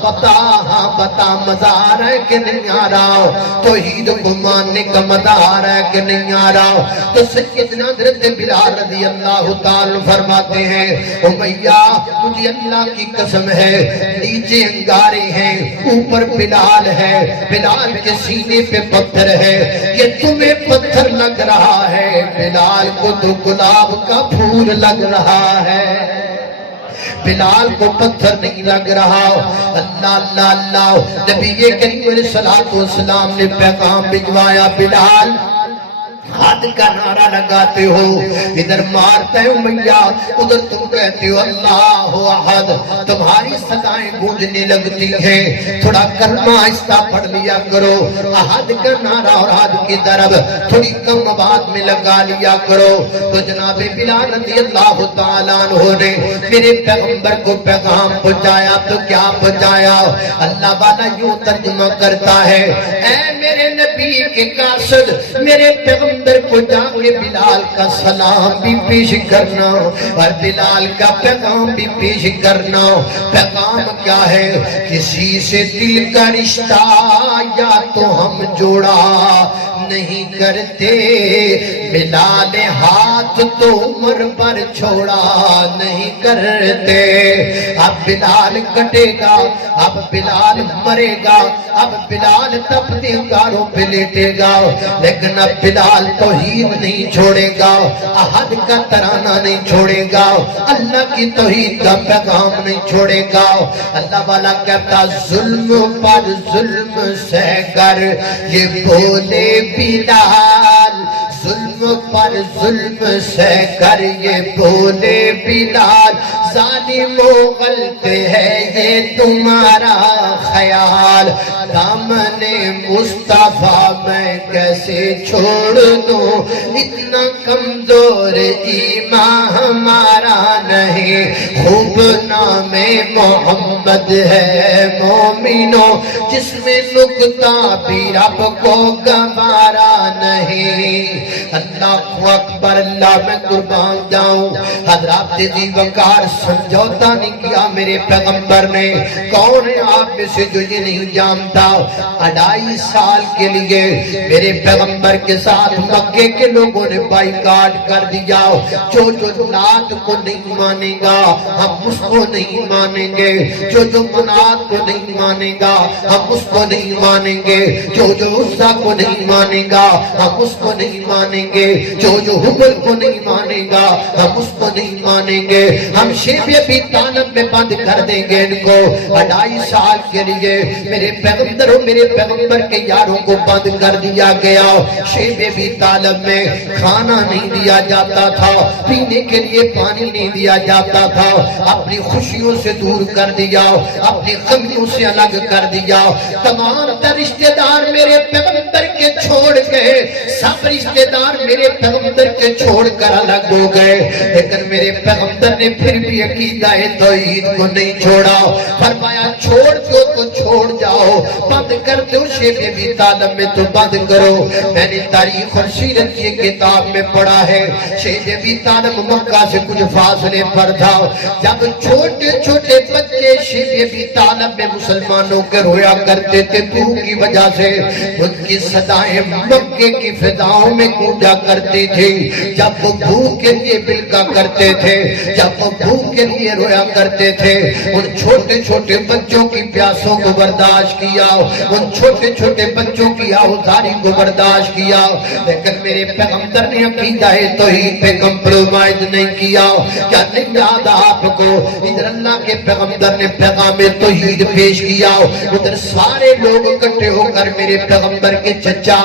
بتا مزہ آ رہا ہے کہ نہیں آ رہا، توحید کو ماننے کا مزہ آ رہا ہے کہ نہیں آ رہا؟ تو سیدنا حضرت بلال رضی اللہ تعالی فرماتے ہیں امیہ مجھے اللہ کی قسم ہے، نیچے انگارے ہیں، اوپر بلال ہے، بلال کے سینے پہ پتھر ہے، یہ تمہیں پتھر لگ رہا ہے، بلال کو تو گلاب کا پھول لگ رہا ہے، بلال کو پتھر نہیں لگ رہا۔ اللہ اللہ اللہ، نبی کریم علیہ السلام نے پیغام بھجوایا، بلال حد کا نعرہ لگاتے ہو، ادھر مارتا ہے امیہ، ادھر تم کہتے ہو اللہ احد، تمہاری صدائیں گونجنے لگتی ہیں، تھوڑا کلمہ آہستہ پڑھ لیا کرو، احد کا نعرہ اور احد کی ضرب تھوڑی کم آواز میں لگا لیا کرو۔ تو جناب بلال رضی اللہ تعالیٰ عنہ نے میرے پیغمبر کو پیغام پہنچایا، تو کیا پہنچایا؟ اللہ والا یوں ترجمہ کرتا ہے، اے میرے نبی کے قاصد، میرے پیغمبر کو جا کے بلال کا سلام بھی پیش کرنا اور بلال کا پیغام بھی پیش کرنا۔ پیغام کیا ہے؟ کسی سے دل کا رشتہ یا تو ہم جوڑا نہیں کرتے، بلال ہاتھ تو عمر پر چھوڑا نہیں کرتے۔ اب بلال کٹے گا، اب بلال مرے گا، اب بلال تپتے انگاروں پہ لیٹے گا، لیکن اب بلال توحید نہیں چھوڑے گا، احد کا ترانہ نہیں چھوڑے گا، اللہ کی توحید کا پیغام نہیں چھوڑے گا۔ اللہ والا کہتا ظلم پر ظلم سہ کر یہ بولے بلال، ظلم پر ظلم سہ کر یہ بولے بلال، ظالم و غلط ہے یہ تمہارا خیال، دامن مصطفیٰ میں کیسے چھوڑ دوں، اتنا کمزور ایمان ہمارا نہیں، خوب نام محمد ہے مومنوں، جس میں نکتہ بھی رب کو گوارا نہیں۔ اللہ اکبر، اللہ میں قربان جاؤں، حضرات دی وقار سمجھوتا نہیں کیا میرے پیغمبر نے۔ کون ہے آپ میں سے جو یہ نہیں جانتا؟ 2.5 سال کے لیے میرے پیغمبر کے ساتھ مکے کے لوگوں نے بائیکاٹ کر دیا، جو لات کو نہیں مانے گا ہم اس کو نہیں مانیں گے، جو منات کو نہیں مانے گا ہم اس کو نہیں مانیں گے، جو عزا کو نہیں مانے گا ہم اس کو نہیں مانیں گے، جو حبل کو نہیں مانے گا ہم اس کو نہیں مانیں گے، ہم شیب ابی طالب میں بند کر دیں گے ان کو۔ 2.5 سال کے لیے میرے پیغمبر کے یاروں کو بند کر دیا گیا، شیب ابی طالب میں کھانا نہیں دیا جاتا تھا، پینے کے لیے پانی نہیں دیا جاتا تھا، اپنی خوشیوں سے دور کر دیا، اپنی غمیوں سے الگ کر دیا، تمام تر رشتہ دار میرے پیغمبر کے چھوڑ گئے، سب رشتہ دار میرے پیغمبر کے چھوڑ کر الگ ہو گئے، لیکن میرے پیغمبر نے پھر بھی عقیدہ توحید کو نہیں چھوڑا، فرمایا چھوڑ دو تو چھوڑ جاؤ، بند کر دو شیب ابی طالب میں تو بند کرو۔ میں نے تاریخ اور سیرت کی کتاب میں پڑھا ہے، شیب ابی طالب مکہ سے کچھ فاصلے پر تھا، جب چھوٹے چھوٹے بچے شیب ابی طالب میں مسلمانوں کے رویا کرتے تھے بھوک کی وجہ سے، ان کی صدائیں مکے کی فضاؤں میں گونجا کرتی تھی، جب وہ بھوک کے لیے بلکا کرتے تھے، جب وہ بھوک کے لیے رویا کرتے تھے، ان چھوٹے چھوٹے بچوں کی پیاسوں کو برداشت کیا، ان چھوٹے چھوٹے بچوں کی آہوزاری کو برداشت کیا، لیکن میرے پیغمبر نے عقیدہ توحید پہ کمپرومائز نہیں کیا۔ کیا نہیں یاد آپ کو؟ ادھر اللہ کے پیغمبر نے پیغام توحید پیش کیا، ادھر سارے لوگ اکٹھے ہو کر میرے پیغمبر کے چچا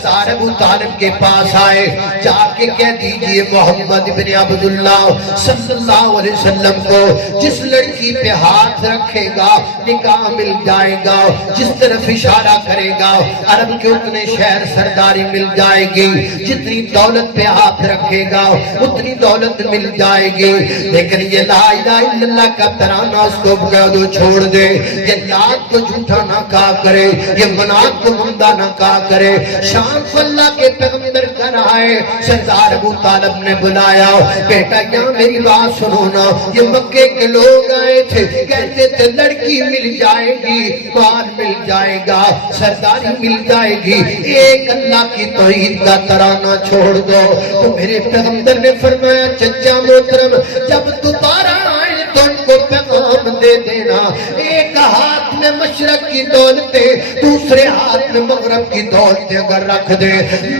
سردار ابو طالب کے پاس آئے، جا کے کہہ دیجئے محمد بن عبداللہ صلی اللہ علیہ وسلم کو جس لڑکی پہ ہاتھ رکھے گا نکاح مل جائے گا، جس طرف اشارہ کرے گا عرب کے اتنے شہر سرداری مل جائے گی، جتنی دولت پہ ہاتھ رکھے گا اتنی دولت مل جائے گی۔ لیکن یہ لا الہ الا اللہ کا ترانہ اس کو کہہ دو چھوڑ دے، یہ لات کو جھوٹا نہ کہا کرے، یہ منات کو مندہ نہ کہا کرے۔ شام کو اللہ کے پیغمبر کر آئے، سردار ابو طالب نے بلایا، بیٹا یہاں میری بات سنو نا، یہ مکے کے لوگ آئے تھے، کہتے تھے لڑکی مل جائے گی، مال مل جائے گا، سرداری مل جائے گی، ایک اللہ کی توحید کا ترانہ چھوڑ دو۔ تو میرے پیغمبر نے فرمایا چچا محترم جب دوبارہ آئے تو ان کو پیغام دے دینا، ایک ہاتھ میں مشرق کی دولتیں دوسرے ہاتھ میں مغرب کی دولتیں اگر رکھ دے،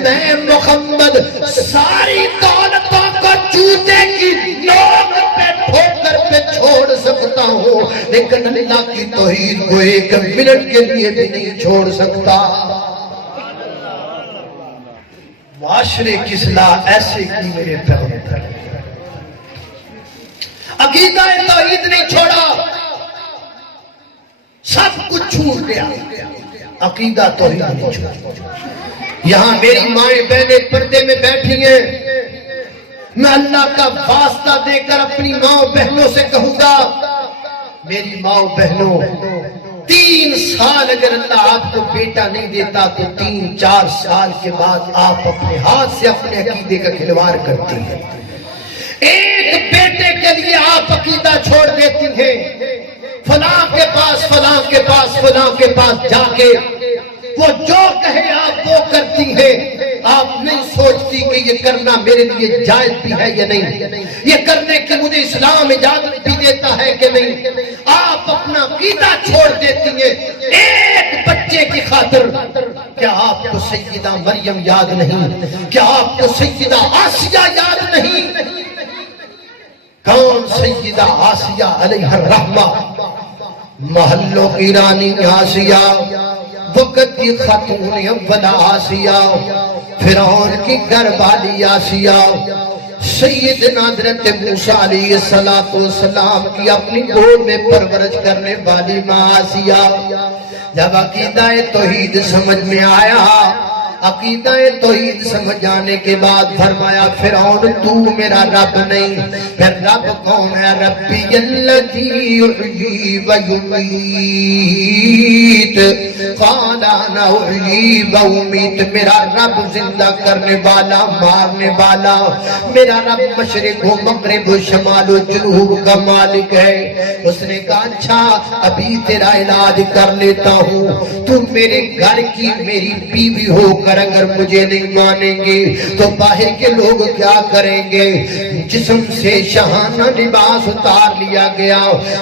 میں محمد ساری دولتوں کو جوتے کی نوک پہ ٹھوکر پہ چھوڑ سکتا ہوں، لیکن اللہ کی توحید کو ایک منٹ کے لیے بھی نہیں چھوڑ سکتا۔ معاشرے کی اصلاح ایسے کی میرے پیغمبر، عقیدہ توحید نہیں چھوڑا، سب کچھ چھوڑ گیا، عقیدہ توحید نہیں چھوڑا۔ یہاں میری مائیں بہنیں پردے میں بیٹھی ہیں، میں اللہ کا واسطہ دے کر اپنی ماں بہنوں سے کہوں گا، میری ماں بہنوں 3 سال اگر اللہ آپ کو بیٹا نہیں دیتا تو 3-4 سال کے بعد آپ اپنے ہاتھ سے اپنے عقیدے کا کھلواڑ کرتی ہیں۔ ایک بیٹے کے لیے آپ عقیدہ چھوڑ دیتی ہیں، فلاں کے پاس فلاں کے پاس فلاں کے پاس جا کے وہ جو کہے آپ وہ کرتی ہیں، آپ نہیں سوچتی کہ یہ کرنا میرے لیے جائز بھی ہے یا نہیں، یہ کرنے کی مجھے اسلام اجازت بھی دیتا ہے کہ نہیں، آپ اپنا عقیدہ چھوڑ دیتی ہیں ایک بچے کی خاطر۔ کیا آپ کو سیدہ مریم یاد نہیں؟ کیا آپ کو سیدہ آسیہ یاد نہیں؟ کون سیدہ آسیہ علیہ الرحمہ، محلوں کی رانی آسیہ، وقت کی خاتون اول آسیہ، فرعون کی گھر والی آسیہ، سیدنا حضرت موسیٰ علیہ السلام کی اپنی گود میں پرورش کرنے والی ماں آسیہ۔ جب عقیدہ توحید سمجھ میں آیا، عقیدہ توحید سمجھ آنے کے بعد فرمایا فرعون تو میرا رب نہیں، پھر رب کون ہے؟ ربی الذی یحیی و یمیت، قال انا احیی و امیت، میرا رب زندہ کرنے والا مارنے والا، میرا رب مشرق و مغرب و شمال و جنوب کا مالک ہے۔ اس نے کہا اچھا ابھی تیرا علاج کر لیتا ہوں، تو میرے گھر کی میری بیوی ہو اگر مجھے نہیں مانیں گے تو باہر کے لوگ کیا کریں گے؟ جسم سے شاہانہ لباس اتار لیا گیا۔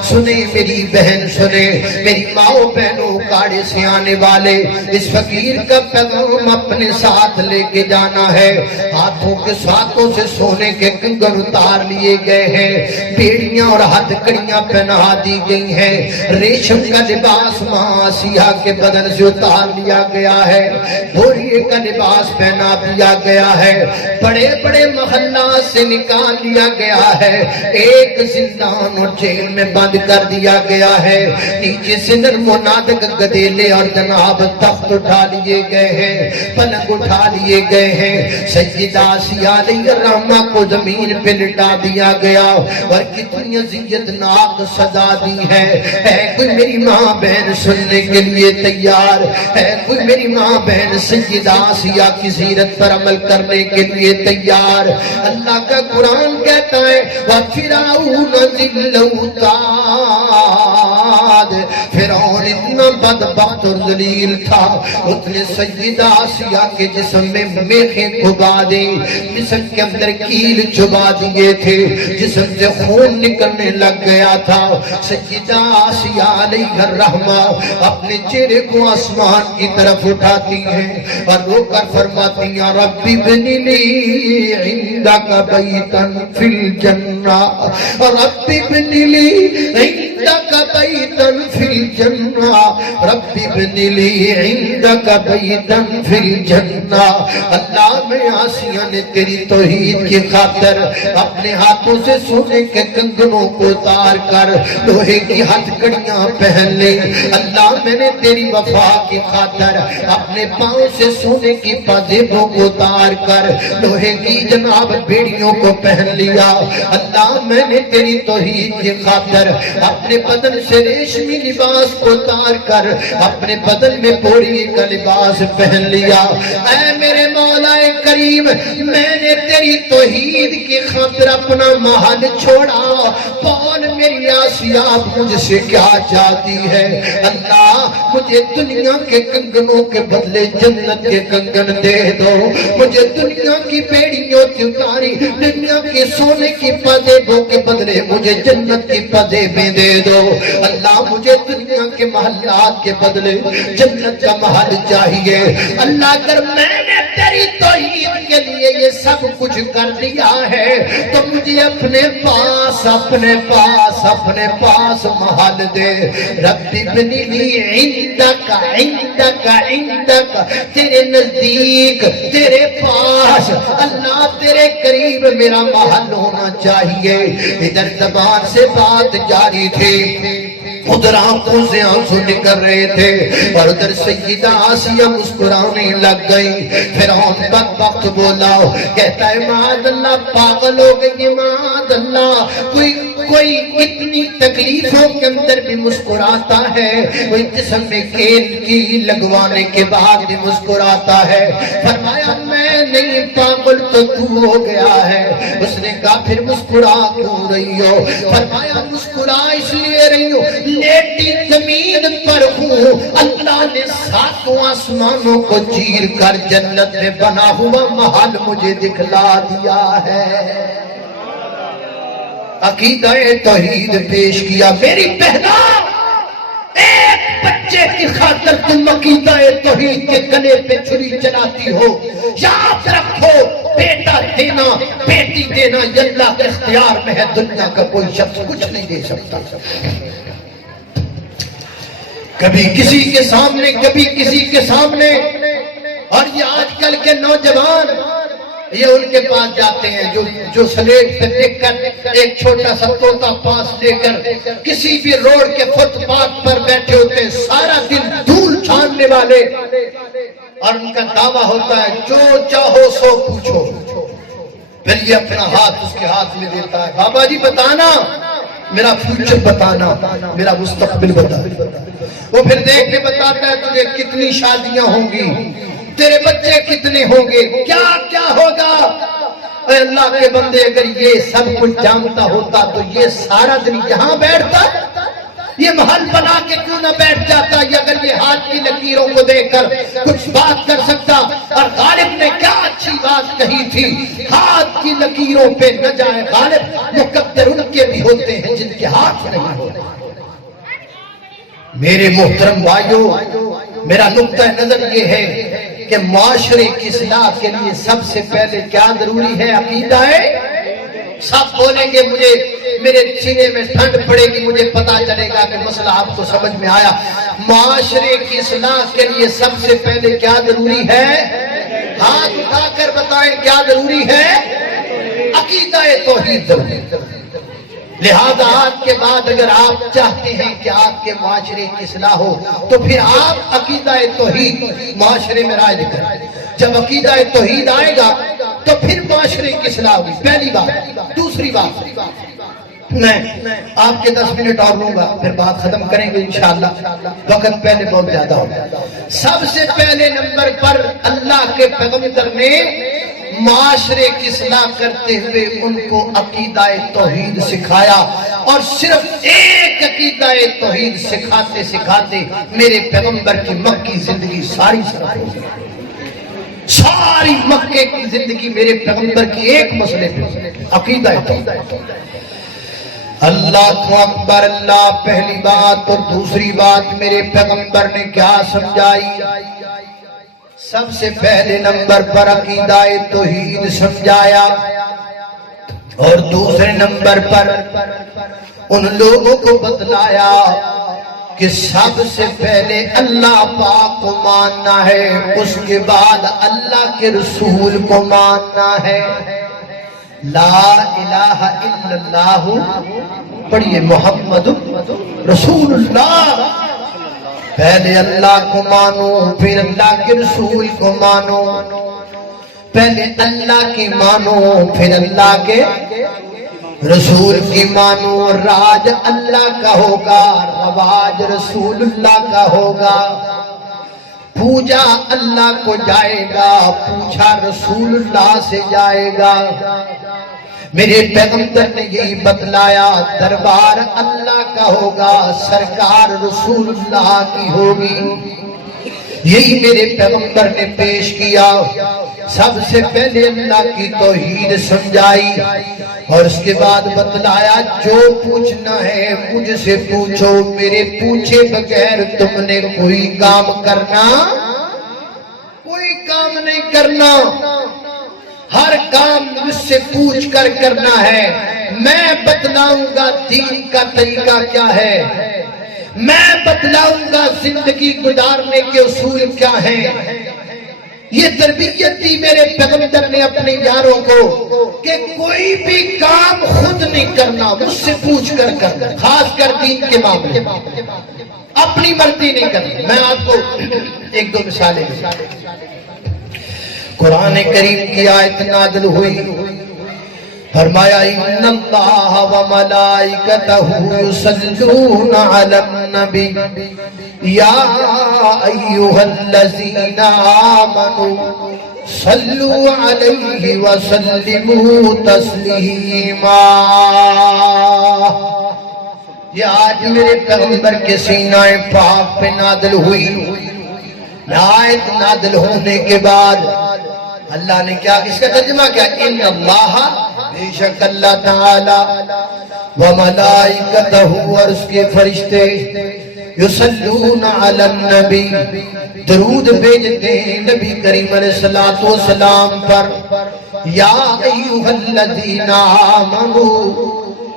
سنے میری بہن، سنے میری ماں بہنوں، کاڑے سے آنے والے اس فقیر کا پیغام اپنے ساتھ لے کے جانا ہے۔ ہاتھوں کے ساتھوں سے سونے کے کنگن اتار لیے گئے ہیں، بیڑیاں اور ہتھ کڑیاں پہنا دی گئی ہیں، ریشم کا لباس ماں آسیہ کے بدن سے اتار لیا گیا ہے، بوریے کا لباس پہنا دیا گیا ہے، بڑے بڑے محلات سے نکال لیا گیا ہے، ایک زندان اور جیل میں بند کر دیا گیا ہے، نیچے سے نرم و نازک گدیلے اور جناب تخت اٹھا لیے گئے ہیں، پلنگ اٹھا لیے گئے ہیں، سیدہ آسیہ علیہ الرحمہ کو زمین پہ لٹا دیا گیا، اور کتنی اذیت ناک سزا دی ہے۔ ہے کوئی میری ماں بہن سننے کے لیے تیار؟ ہے کوئی میری ماں بہن سیدہ آسیہ کی سیرت پر عمل کرنے کے لیے تیار؟ اللہ کا قرآن کہتا ہے وَفِرْعَوْنَ ذِي الْأَوْتَادِ، فرعون اتنا بدبخت اور ذلیل تھا، اس نے سیدہ آسیہ کے جسم میں میخیں گھبا دی، جسم کے اندر کیل چبا دیے تھے، جسم سے خون نکلنے لگ گیا تھا۔ سیدہ آسیہ علیہ الرحمہ اپنے چہرے کو آسمان کی طرف اٹھاتی ہیں اور رو کر فرماتی ہیں ربی ابن لی عندک بیتا فی الجنہ، ربی ابن لی عندک عندك بيتا في الجنة رب ابن لي عندك بيتا في الجنة اللہ میں آسیہ نے تیری توحید کی خاطر اپنے ہاتھوں سے سونے کے کنگنوں کو اتار کر لوہے کی ہتھ کڑیاں پہن لی اللہ میں نے تیری وفا کی خاطر اپنے پاؤں سے سونے کی پازیبوں کو اتار کر لوہے کی جناب بیڑیوں کو پہن لیا اللہ میں نے تیری توحید کی خاطر اپنے بدن سے ریشمی لباس کو اتار کر اپنے بدن میں پوری کا لباس پہن لیا اے میرے مولا کریم میں نے تیری توحید کی خاطر اپنا محل چھوڑا کون میری آسیہ مجھ سے کیا چاہتی ہے اللہ مجھے دنیا کے کنگنوں کے بدلے جنت کے کنگن دے دو مجھے دنیا کی بیڑیوں تیاری دنیا کے سونے کی پازیبوں کے بدلے مجھے جنت کی پازیبیں دے دو اللہ مجھے دنیا کے محلات کے بدلے جنت کا محل چاہیے اللہ اگر میں نے تیری توحید کے لیے یہ سب کچھ کر دیا ہے تو مجھے اپنے پاس محل دے رب ابن لی عندک تیرے نزدیک تیرے پاس اللہ تیرے قریب میرا محل ہونا چاہیے ادھر زبان سے بات جاری تھی ادھر آنکھوں سے آنسو نکل رہے تھے اور ادھر سیدہ آسیہ مسکرانے لگ گئی فرعون بدبخت بولا کہتا ہے معاذ اللہ پاگل ہو گئی معاذ اللہ کوئی اتنی تکلیفوں کے اندر بھی مسکراتا ہے کوئی جسم میں کیل کی لگوانے کے بعد بھی مسکراتا ہے فرمایا میں نہیں پاگل تو ہو گیا ہے اس نے کہا پھر مسکرا کیوں رہی ہو فرمایا مسکرا اس لیے رہی ہو لیٹی زمین پر ہوں اللہ نے ساتوں آسمانوں کو چیر کر جنت میں بنا ہوا محل مجھے دکھلا دیا ہے عقیدہ توحید پیش کیا میری بہنا ایک بچے کی خاطر تم عقیدہ توحید کے گلے پہ چھری چلاتی ہو یاد رکھو بیٹا دینا بیٹی دینا یہ اللہ کے اختیار میں ہے دنیا کا کوئی شخص کچھ نہیں دے سکتا کبھی کسی کے سامنے کبھی کسی کے سامنے اور یہ آج کل کے نوجوان یہ ان کے پاس جاتے ہیں جو سلیٹ پہ دیکھ کر ایک چھوٹا سا طوطا پاس لے کر کسی بھی روڈ کے فٹ پاتھ پر بیٹھے ہوتے ہیں سارا دن دھول چھاننے والے اور ان کا دعویٰ ہوتا ہے جو چاہو سو پوچھو پھر یہ اپنا ہاتھ اس کے ہاتھ میں دیتا ہے بابا جی بتانا میرا فیوچر بتانا میرا مستقبل بتانا وہ پھر دیکھ کے بتاتا ہے تجھے کتنی شادیاں ہوں گی تیرے بچے کتنے ہوں گے کیا کیا ہوگا اے اللہ کے بندے اگر یہ سب کچھ جانتا ہوتا تو یہ سارا دن یہاں بیٹھتا یہ محل بنا کے کیوں نہ بیٹھ جاتا یہ اگر یہ ہاتھ کی لکیروں کو دیکھ کر کچھ بات کر سکتا اور غالب نے کیا اچھی بات کہی تھی ہاتھ کی لکیروں پہ نہ جائے غالب مقدر ان کے بھی ہوتے ہیں جن کے ہاتھ نہیں ہوتے میرے محترم بھائیوں میرا نقطہ نظر یہ ہے کہ معاشرے کی اصلاح کے لیے سب سے پہلے کیا ضروری ہے عقیدہ ہے سب بولیں گے مجھے میرے سینے میں ٹھنڈ پڑے گی مجھے پتا چلے گا کہ مسئلہ آپ کو سمجھ میں آیا معاشرے کی اصلاح کے لیے سب سے پہلے کیا ضروری ہے ہاتھ اٹھا کر بتائیں کیا ضروری ہے عقیدہ توحید ضروری لہذا آج کے بعد اگر آپ چاہتے ہیں کہ آپ کے معاشرے کی اصلاح ہو تو پھر آپ عقیدہ توحید معاشرے میں رائج کریں جب عقیدہ توحید آئے گا تو پھر معاشرے کی اصلاح ہوگی پہلی بات دوسری بات میں آپ کے 10 منٹ اور لوں گا پھر بات ختم کریں گے انشاءاللہ وقت پہلے بہت زیادہ ہوگا سب سے پہلے نمبر پر اللہ کے پیغمبر نے معاشرے کی اصلاح کرتے ہوئے ان کو عقیدہ توحید سکھایا اور صرف ایک عقیدہ توحید سکھاتے سکھاتے میرے پیغمبر کی مکی زندگی ساری مکے کی زندگی میرے پیغمبر کی ایک مسئلے پہ عقیدہ توحید اللہ اکبر اللہ پہلی بات اور دوسری بات میرے پیغمبر نے کیا سمجھائی سب سے پہلے نمبر پر عقیدہ توحید سمجھایا اور دوسرے نمبر پر ان لوگوں کو بتلایا کہ سب سے پہلے اللہ پاک کو ماننا ہے، اس کے بعد اللہ کے رسول کو ماننا ہے۔ لا الہ الا اللہ پڑھیے، محمد رسول اللہ۔ پہلے اللہ کو مانو، پھر اللہ کے رسول کو مانو، پہلے اللہ کی مانو پھر اللہ کے رسول کی مانو۔ راج اللہ کا ہوگا، رواج رسول اللہ کا ہوگا، پوجا اللہ کو جائے گا، پوچھا رسول اللہ سے جائے گا۔ میرے پیغمبر نے یہی بتلایا، دربار اللہ کا ہوگا، سرکار رسول اللہ کی ہوگی، یہی میرے پیغمبر نے پیش کیا۔ سب سے پہلے اللہ کی توحید سمجھائی اور اس کے بعد بتلایا جو پوچھنا ہے مجھ سے پوچھو، میرے پوچھے بغیر تم نے کوئی کام کرنا، کوئی کام نہیں کرنا، ہر کام مجھ سے پوچھ کر کرنا ہے۔ میں بتلاؤں گا دین کا طریقہ کیا ہے، میں بتلاؤں گا زندگی گزارنے کے اصول کیا ہیں۔ یہ تربیت دی میرے پیغمبر نے اپنے یاروں کو کہ کوئی بھی کام خود نہیں کرنا، مجھ سے پوچھ کر کرنا، خاص کر دین کے معاملے اپنی مرضی نہیں کرنا۔ میں آپ کو ایک دو مثالیں، قرآن کریم کی آیت نازل ہوئی، فرمایا ان اللہ و ملائکتہ یصلون علی النبی یا ایھا الذین آمنوا صلوا علیہ وسلموا تسلیما۔ یہ آج میرے پیغمبر کے سینہ پاک پہ نازل ہوئی۔ آیت نازل ہونے کے بعد اللہ نے کیا، اس کا ترجمہ کیا، ان اللہ، بے شک اللہ تعالی، وملائکتہ، اور اس کے فرشتے، یصلون علی النبی، درود بھیجتے ہیں نبی کریم علیہ السلام پر۔ یا ایھا الذین آمنوا،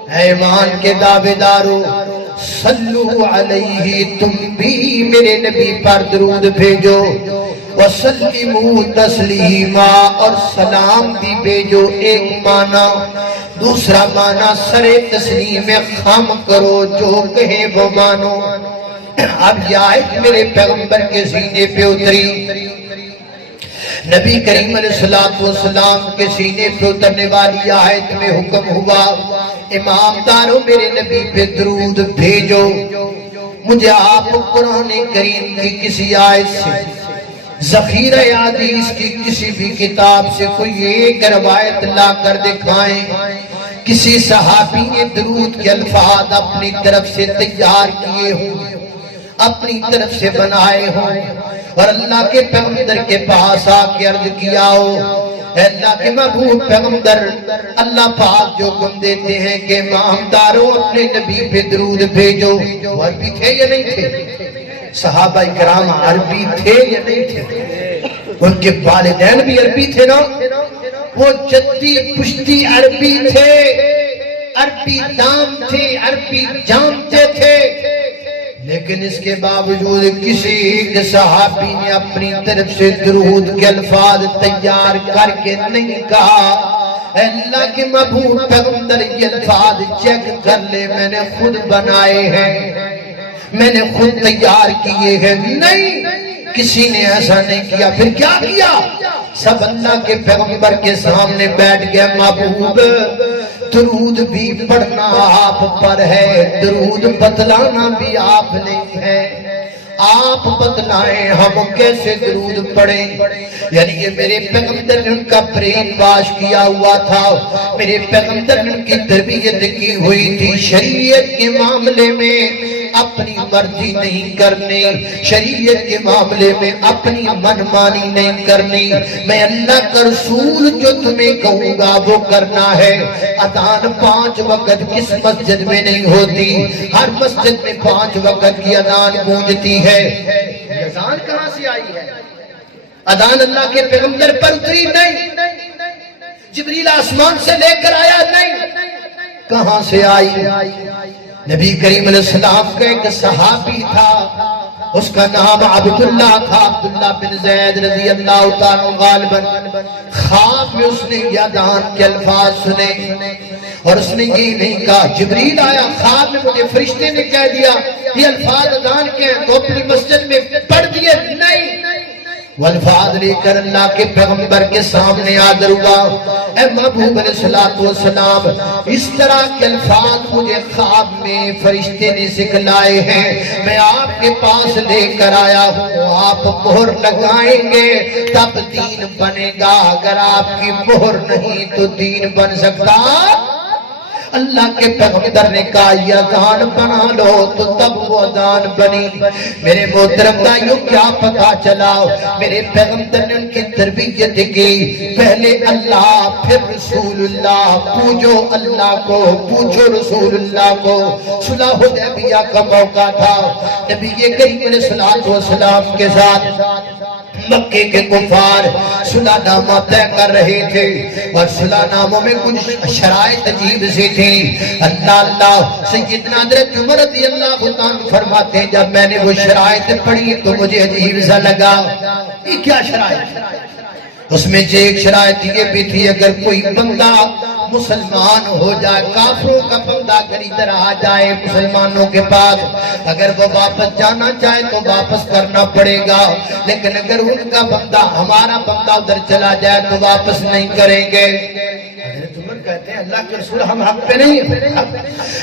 اے ایمان کے دعوے دارو، صلو علیہ، تم بھی میرے نبی پر درود بھیجو، وسلموا تسلیما، اور سلام بھی بھیجو۔ ایک معنی، دوسرا معنی سر تسلیم خم کرو، جو کہیں وہ مانو۔ اب یہ آیت میرے پیغمبر کے سینے پہ اتری، نبی کریم علیہ السلام کے سینے پہ اترنے والی آیت میں حکم ہوا، امام دارو میرے نبی پہ درود بھیجو۔ مجھے آپ قرآن کریم کی کسی آیت سے، ذخیرہ حدیث کی کسی بھی کتاب سے کوئی ایک روایت لا کر دکھائیں کسی صحابی نے درود کے الفاظ اپنی طرف سے تیار کیے ہوں، اپنی طرف سے بنائے ہوں، اور اللہ کے پیغمبر کے پاس آ کے عرض کیا ہو، اے اللہ کے محبوب پیغمبر، اللہ پاک جو حکم دیتے ہیں کہ امامداروں اپنے نبی پہ درود بھیجو، وہ عربی تھے یا نہیں تھے؟ صحابہ کرام عربی تھے یا نہیں تھے؟ ان کے والدین بھی عربی تھے نا، وہ جدی پشتی عربی تھے، عربی دام تھے، عربی جانتے تھے، لیکن اس کے باوجود کسی ایک صحابی نے اپنی طرف سے درود کے الفاظ تیار کر کے نہیں کہا، اے اللہ کے محبوب پیغمبر یہ الفاظ چیک کر لے، میں نے خود بنائے ہیں، میں نے خود تیار کیے ہیں۔ نہیں، کسی نے ایسا نہیں کیا۔ پھر کیا کیا؟ سب اللہ کے پیغمبر کے سامنے بیٹھ گئے، محبوب درود بھی پڑھنا آپ پر ہے، درود بتلانا بھی آپ نے ہے، آپ بتلائیں ہم کیسے درود پڑھیں۔ یعنی یہ میرے پیغمبر نے ان کا برین واش کیا ہوا تھا، میرے پیغمبر نے ان کی تربیت کی ہوئی تھی، شریعت کے معاملے میں اپنی مرضی نہیں کرنی، شریعت کے معاملے میں اپنی منمانی نہیں کرنی، میں اللہ کا رسول جو تمہیں کہوں گا وہ کرنا ہے۔ اذان 5 وقت کس مسجد میں نہیں ہوتی، ہر مسجد میں 5 وقت کی اذان گونجتی ہے۔ اذان کہاں سے آئی ہے؟ اذان اللہ کے پیغمبر پر اتری نہیں، جبریل آسمان سے لے کر آیا نہیں، کہاں سے آئی؟ نبی کریم علیہ السلام کا ایک صحابی تھا، اس کا نام عبداللہ تھا، عبداللہ بن زید رضی اللہ تعالیٰ غالباً خواب میں اس نے یادان کے الفاظ سنے اور اس نے یہ نہیں کہا، جبریل آیا خواب میں مجھے فرشتے نے کہہ دیا یہ الفاظ اذان کے ہیں تو اپنی مسجد میں پڑھ دیے، نہیں، وہ الفاظ لے کر اللہ کے پیغمبر کے سامنے حاضر ہوا، اے محبوب علیہ السلام اس طرح کے الفاظ مجھے خواب میں فرشتے نے سکھلائے ہیں، میں آپ کے پاس لے کر آیا ہوں، آپ مہر لگائیں گے تب دین بنے گا، اگر آپ کی مہر نہیں تو دین بن سکتا۔ اللہ کے پیغمبر نے کہا یہ اذان بنا لو تو تب وہ اذان بنی۔ میرے محترم بھائیوں کیا پتہ چلا، میرے پیغمبر نے ان کی تربیت کی، پہلے اللہ پھر رسول اللہ، پوجو اللہ کو، پوجو رسول اللہ کو۔ صلح حدیبیہ کا موقع تھا، نبی کریم علیہ السلام کے ساتھ مکے کے کفار صلح نامہ طے کر رہے تھے اور صلح ناموں میں کچھ شرائط عجیب سی تھی۔ اللہ سیدنا حضرت عمر رضی اللہ عنہ فرماتے ہیں جب میں نے وہ شرائط پڑھی تو مجھے عجیب سا لگا، یہ کیا شرائط؟ اس میں سے ایک شرائط یہ بھی تھی اگر کوئی بندہ مسلمان ہو جائے، کافروں کا بندہ اگر ادھر آ جائے مسلمانوں کے پاس، اگر وہ واپس جانا چاہے تو واپس کرنا پڑے گا، لیکن اگر ان کا بندہ ہمارا بندہ ادھر چلا جائے تو واپس نہیں کریں گے۔ حضرت عمر کہتے ہیں اللہ کے رسول ہم حق پہ نہیں ہیں،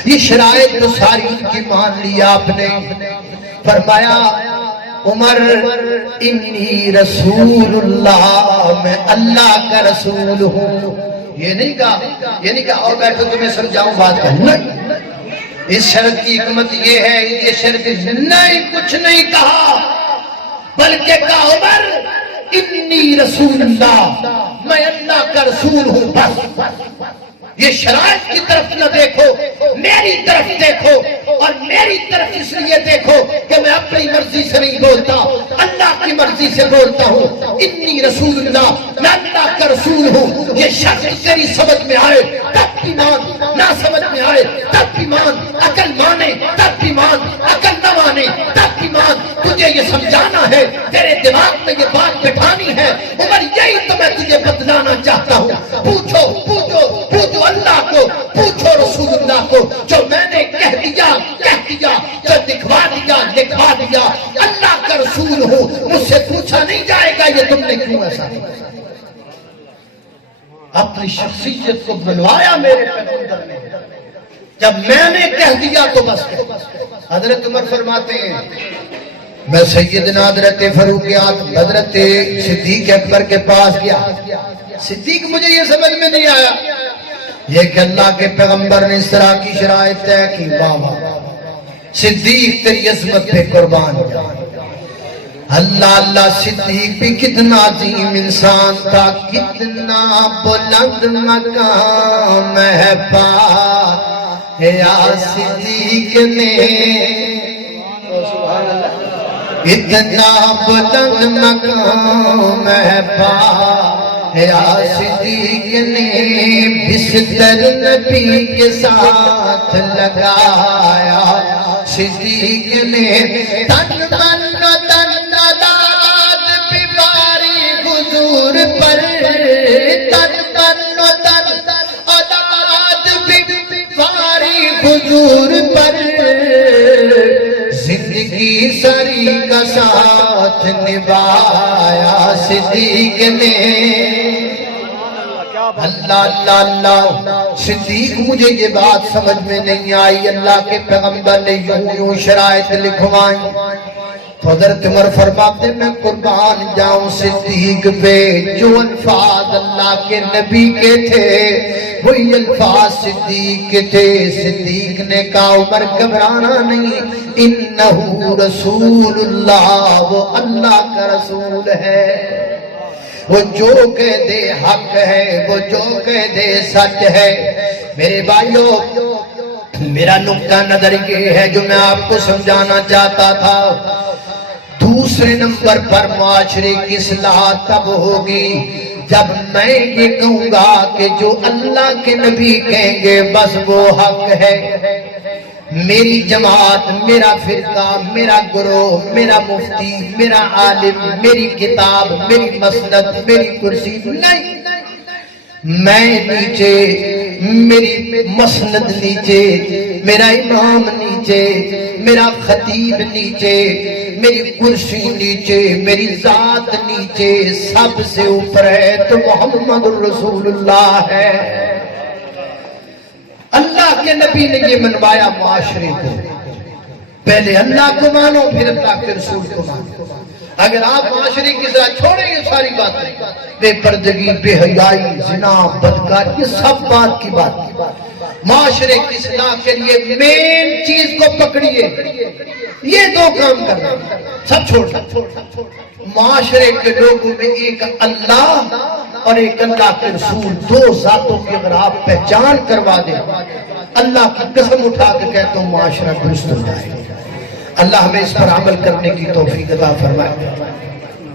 یہ شرائط تو ساری ان کی مان لی آپ نے۔ فرمایا عمر انی رسول اللہ، میں اللہ کا رسول ہوں، یہ نہیں کہا اور بیٹھو تمہیں سمجھاؤں بات کا، نہیں، اس شرط کی حکمت یہ ہے، یہ شرط نہیں، کچھ نہیں کہا بلکہ کہا عمر انی رسول اللہ، میں اللہ کا رسول ہوں، بس۔ یہ شرائط کی طرف نہ دیکھو، میری طرف دیکھو، اور میری طرف اس لیے دیکھو کہ میں اپنی مرضی سے نہیں بولتا، اللہ کی مرضی سے بولتا ہوں۔ انی رسول اللہ، میں اللہ کا رسول ہوں، یہ شرط تیری سمجھ میں آئے تب ایمان، نہ سمجھ میں آئے تب ایمان، عقل مانے تب ایمان، عقل نہ مانے تب ایمان۔ تجھے یہ سمجھانا ہے، تیرے دماغ میں یہ بات بٹھانی ہے، عمر یہی تو میں تجھے بتلانا چاہتا ہوں۔ پوچھو پوچھو پوچھو اللہ کو، پوچھو رسول اللہ کو، جو میں نے کہہ دیا جو دکھوا دیا، اللہ کا رسول ہوں، مجھ سے پوچھا نہیں جائے گا یہ تم نے کیوں ایسا کیا۔ اپنی شخصیت کو بنوایا میرے پیغمبر نے، جب میں نے کہہ دیا تو بس۔ حضرت عمر فرماتے ہیں میں سیدنا حضرت فاروق اعظم حضرت صدیق اکبر کے پاس گیا، صدیق مجھے یہ سمجھ میں نہیں آیا یہ کہ اللہ کے پیغمبر نے اس طرح کی شرائط طے کی، واہ صدیق تیری عظمت پہ قربان جائے۔ اللہ اللہ، صدیق بھی کتنا عظیم انسان تھا، کتنا بلند مقام ہے پایا صدیق نے، اتنا بلند مقام ہے پایا صدیق نے، بستر نبی کے ساتھ لگایا صدیق نے، تن تن تن داد بیماری حضور پر، تن تن تن داد بیماری حضور پر، زندگی سری کا ساتھ نبھایا صدیق نے۔ اللہ اللہ اللہ، صدیق مجھے یہ بات سمجھ میں نہیں آئی، اللہ کے پیغمبر نے یوں شرائط لکھوائیں۔ حضرت عمر فرماتے میں قربان جاؤں صدیق پہ، جو الفاظ اللہ کے نبی کے تھے وہی الفاظ صدیق کے تھے۔ صدیق نے کہا عمر گھبرانا نہیں، انہو رسول اللہ، وہ اللہ کا رسول ہے، وہ جو کہہ دے حق ہے، وہ جو کہہ دے سچ ہے۔ میرے بھائیوں میرا نقطہ نظر یہ ہے جو میں آپ کو سمجھانا چاہتا تھا۔ دوسرے نمبر پر معاشرے کی اصلاح تب ہوگی جب میں یہ کہوں گا کہ جو اللہ کے نبی کہیں گے بس وہ حق ہے، میری جماعت، میرا فرقہ، میرا گروہ، میرا مفتی، میرا عالم، میری کتاب، میری مسند، میری کرسی نہیں، میں نیچے، میری مسند نیچے، میرا امام نیچے، میرا خطیب نیچے، میری کرسی نیچے، میری ذات نیچے، سب سے اوپر ہے تو محمد رسول اللہ ہے۔ اللہ کے نبی نے یہ منوایا معاشرے کو، پہلے اللہ کو مانو پھر اللہ کے رسول کو مانو۔ اگر آپ معاشرے کی طرح چھوڑیں یہ ساری باتیں، بے پردگی، بے حیائی، زنا، بدکاری، یہ سب بات کی بات، معاشرے کی اصلاح کے لیے مین چیز کو پکڑیے، یہ دو کام کرنا، سب چھوڑ سکتے۔ معاشرے کے لوگوں میں ایک اللہ اور ایک اللہ کے رسول، دو ذاتوں کی اگر آپ پہچان کروا دیں، اللہ کی قسم اٹھا کے کہتا ہوں معاشرہ درست ہو جائے گا۔ اللہ ہمیں اس پر عمل کرنے کی توفیق عطا فرمائے۔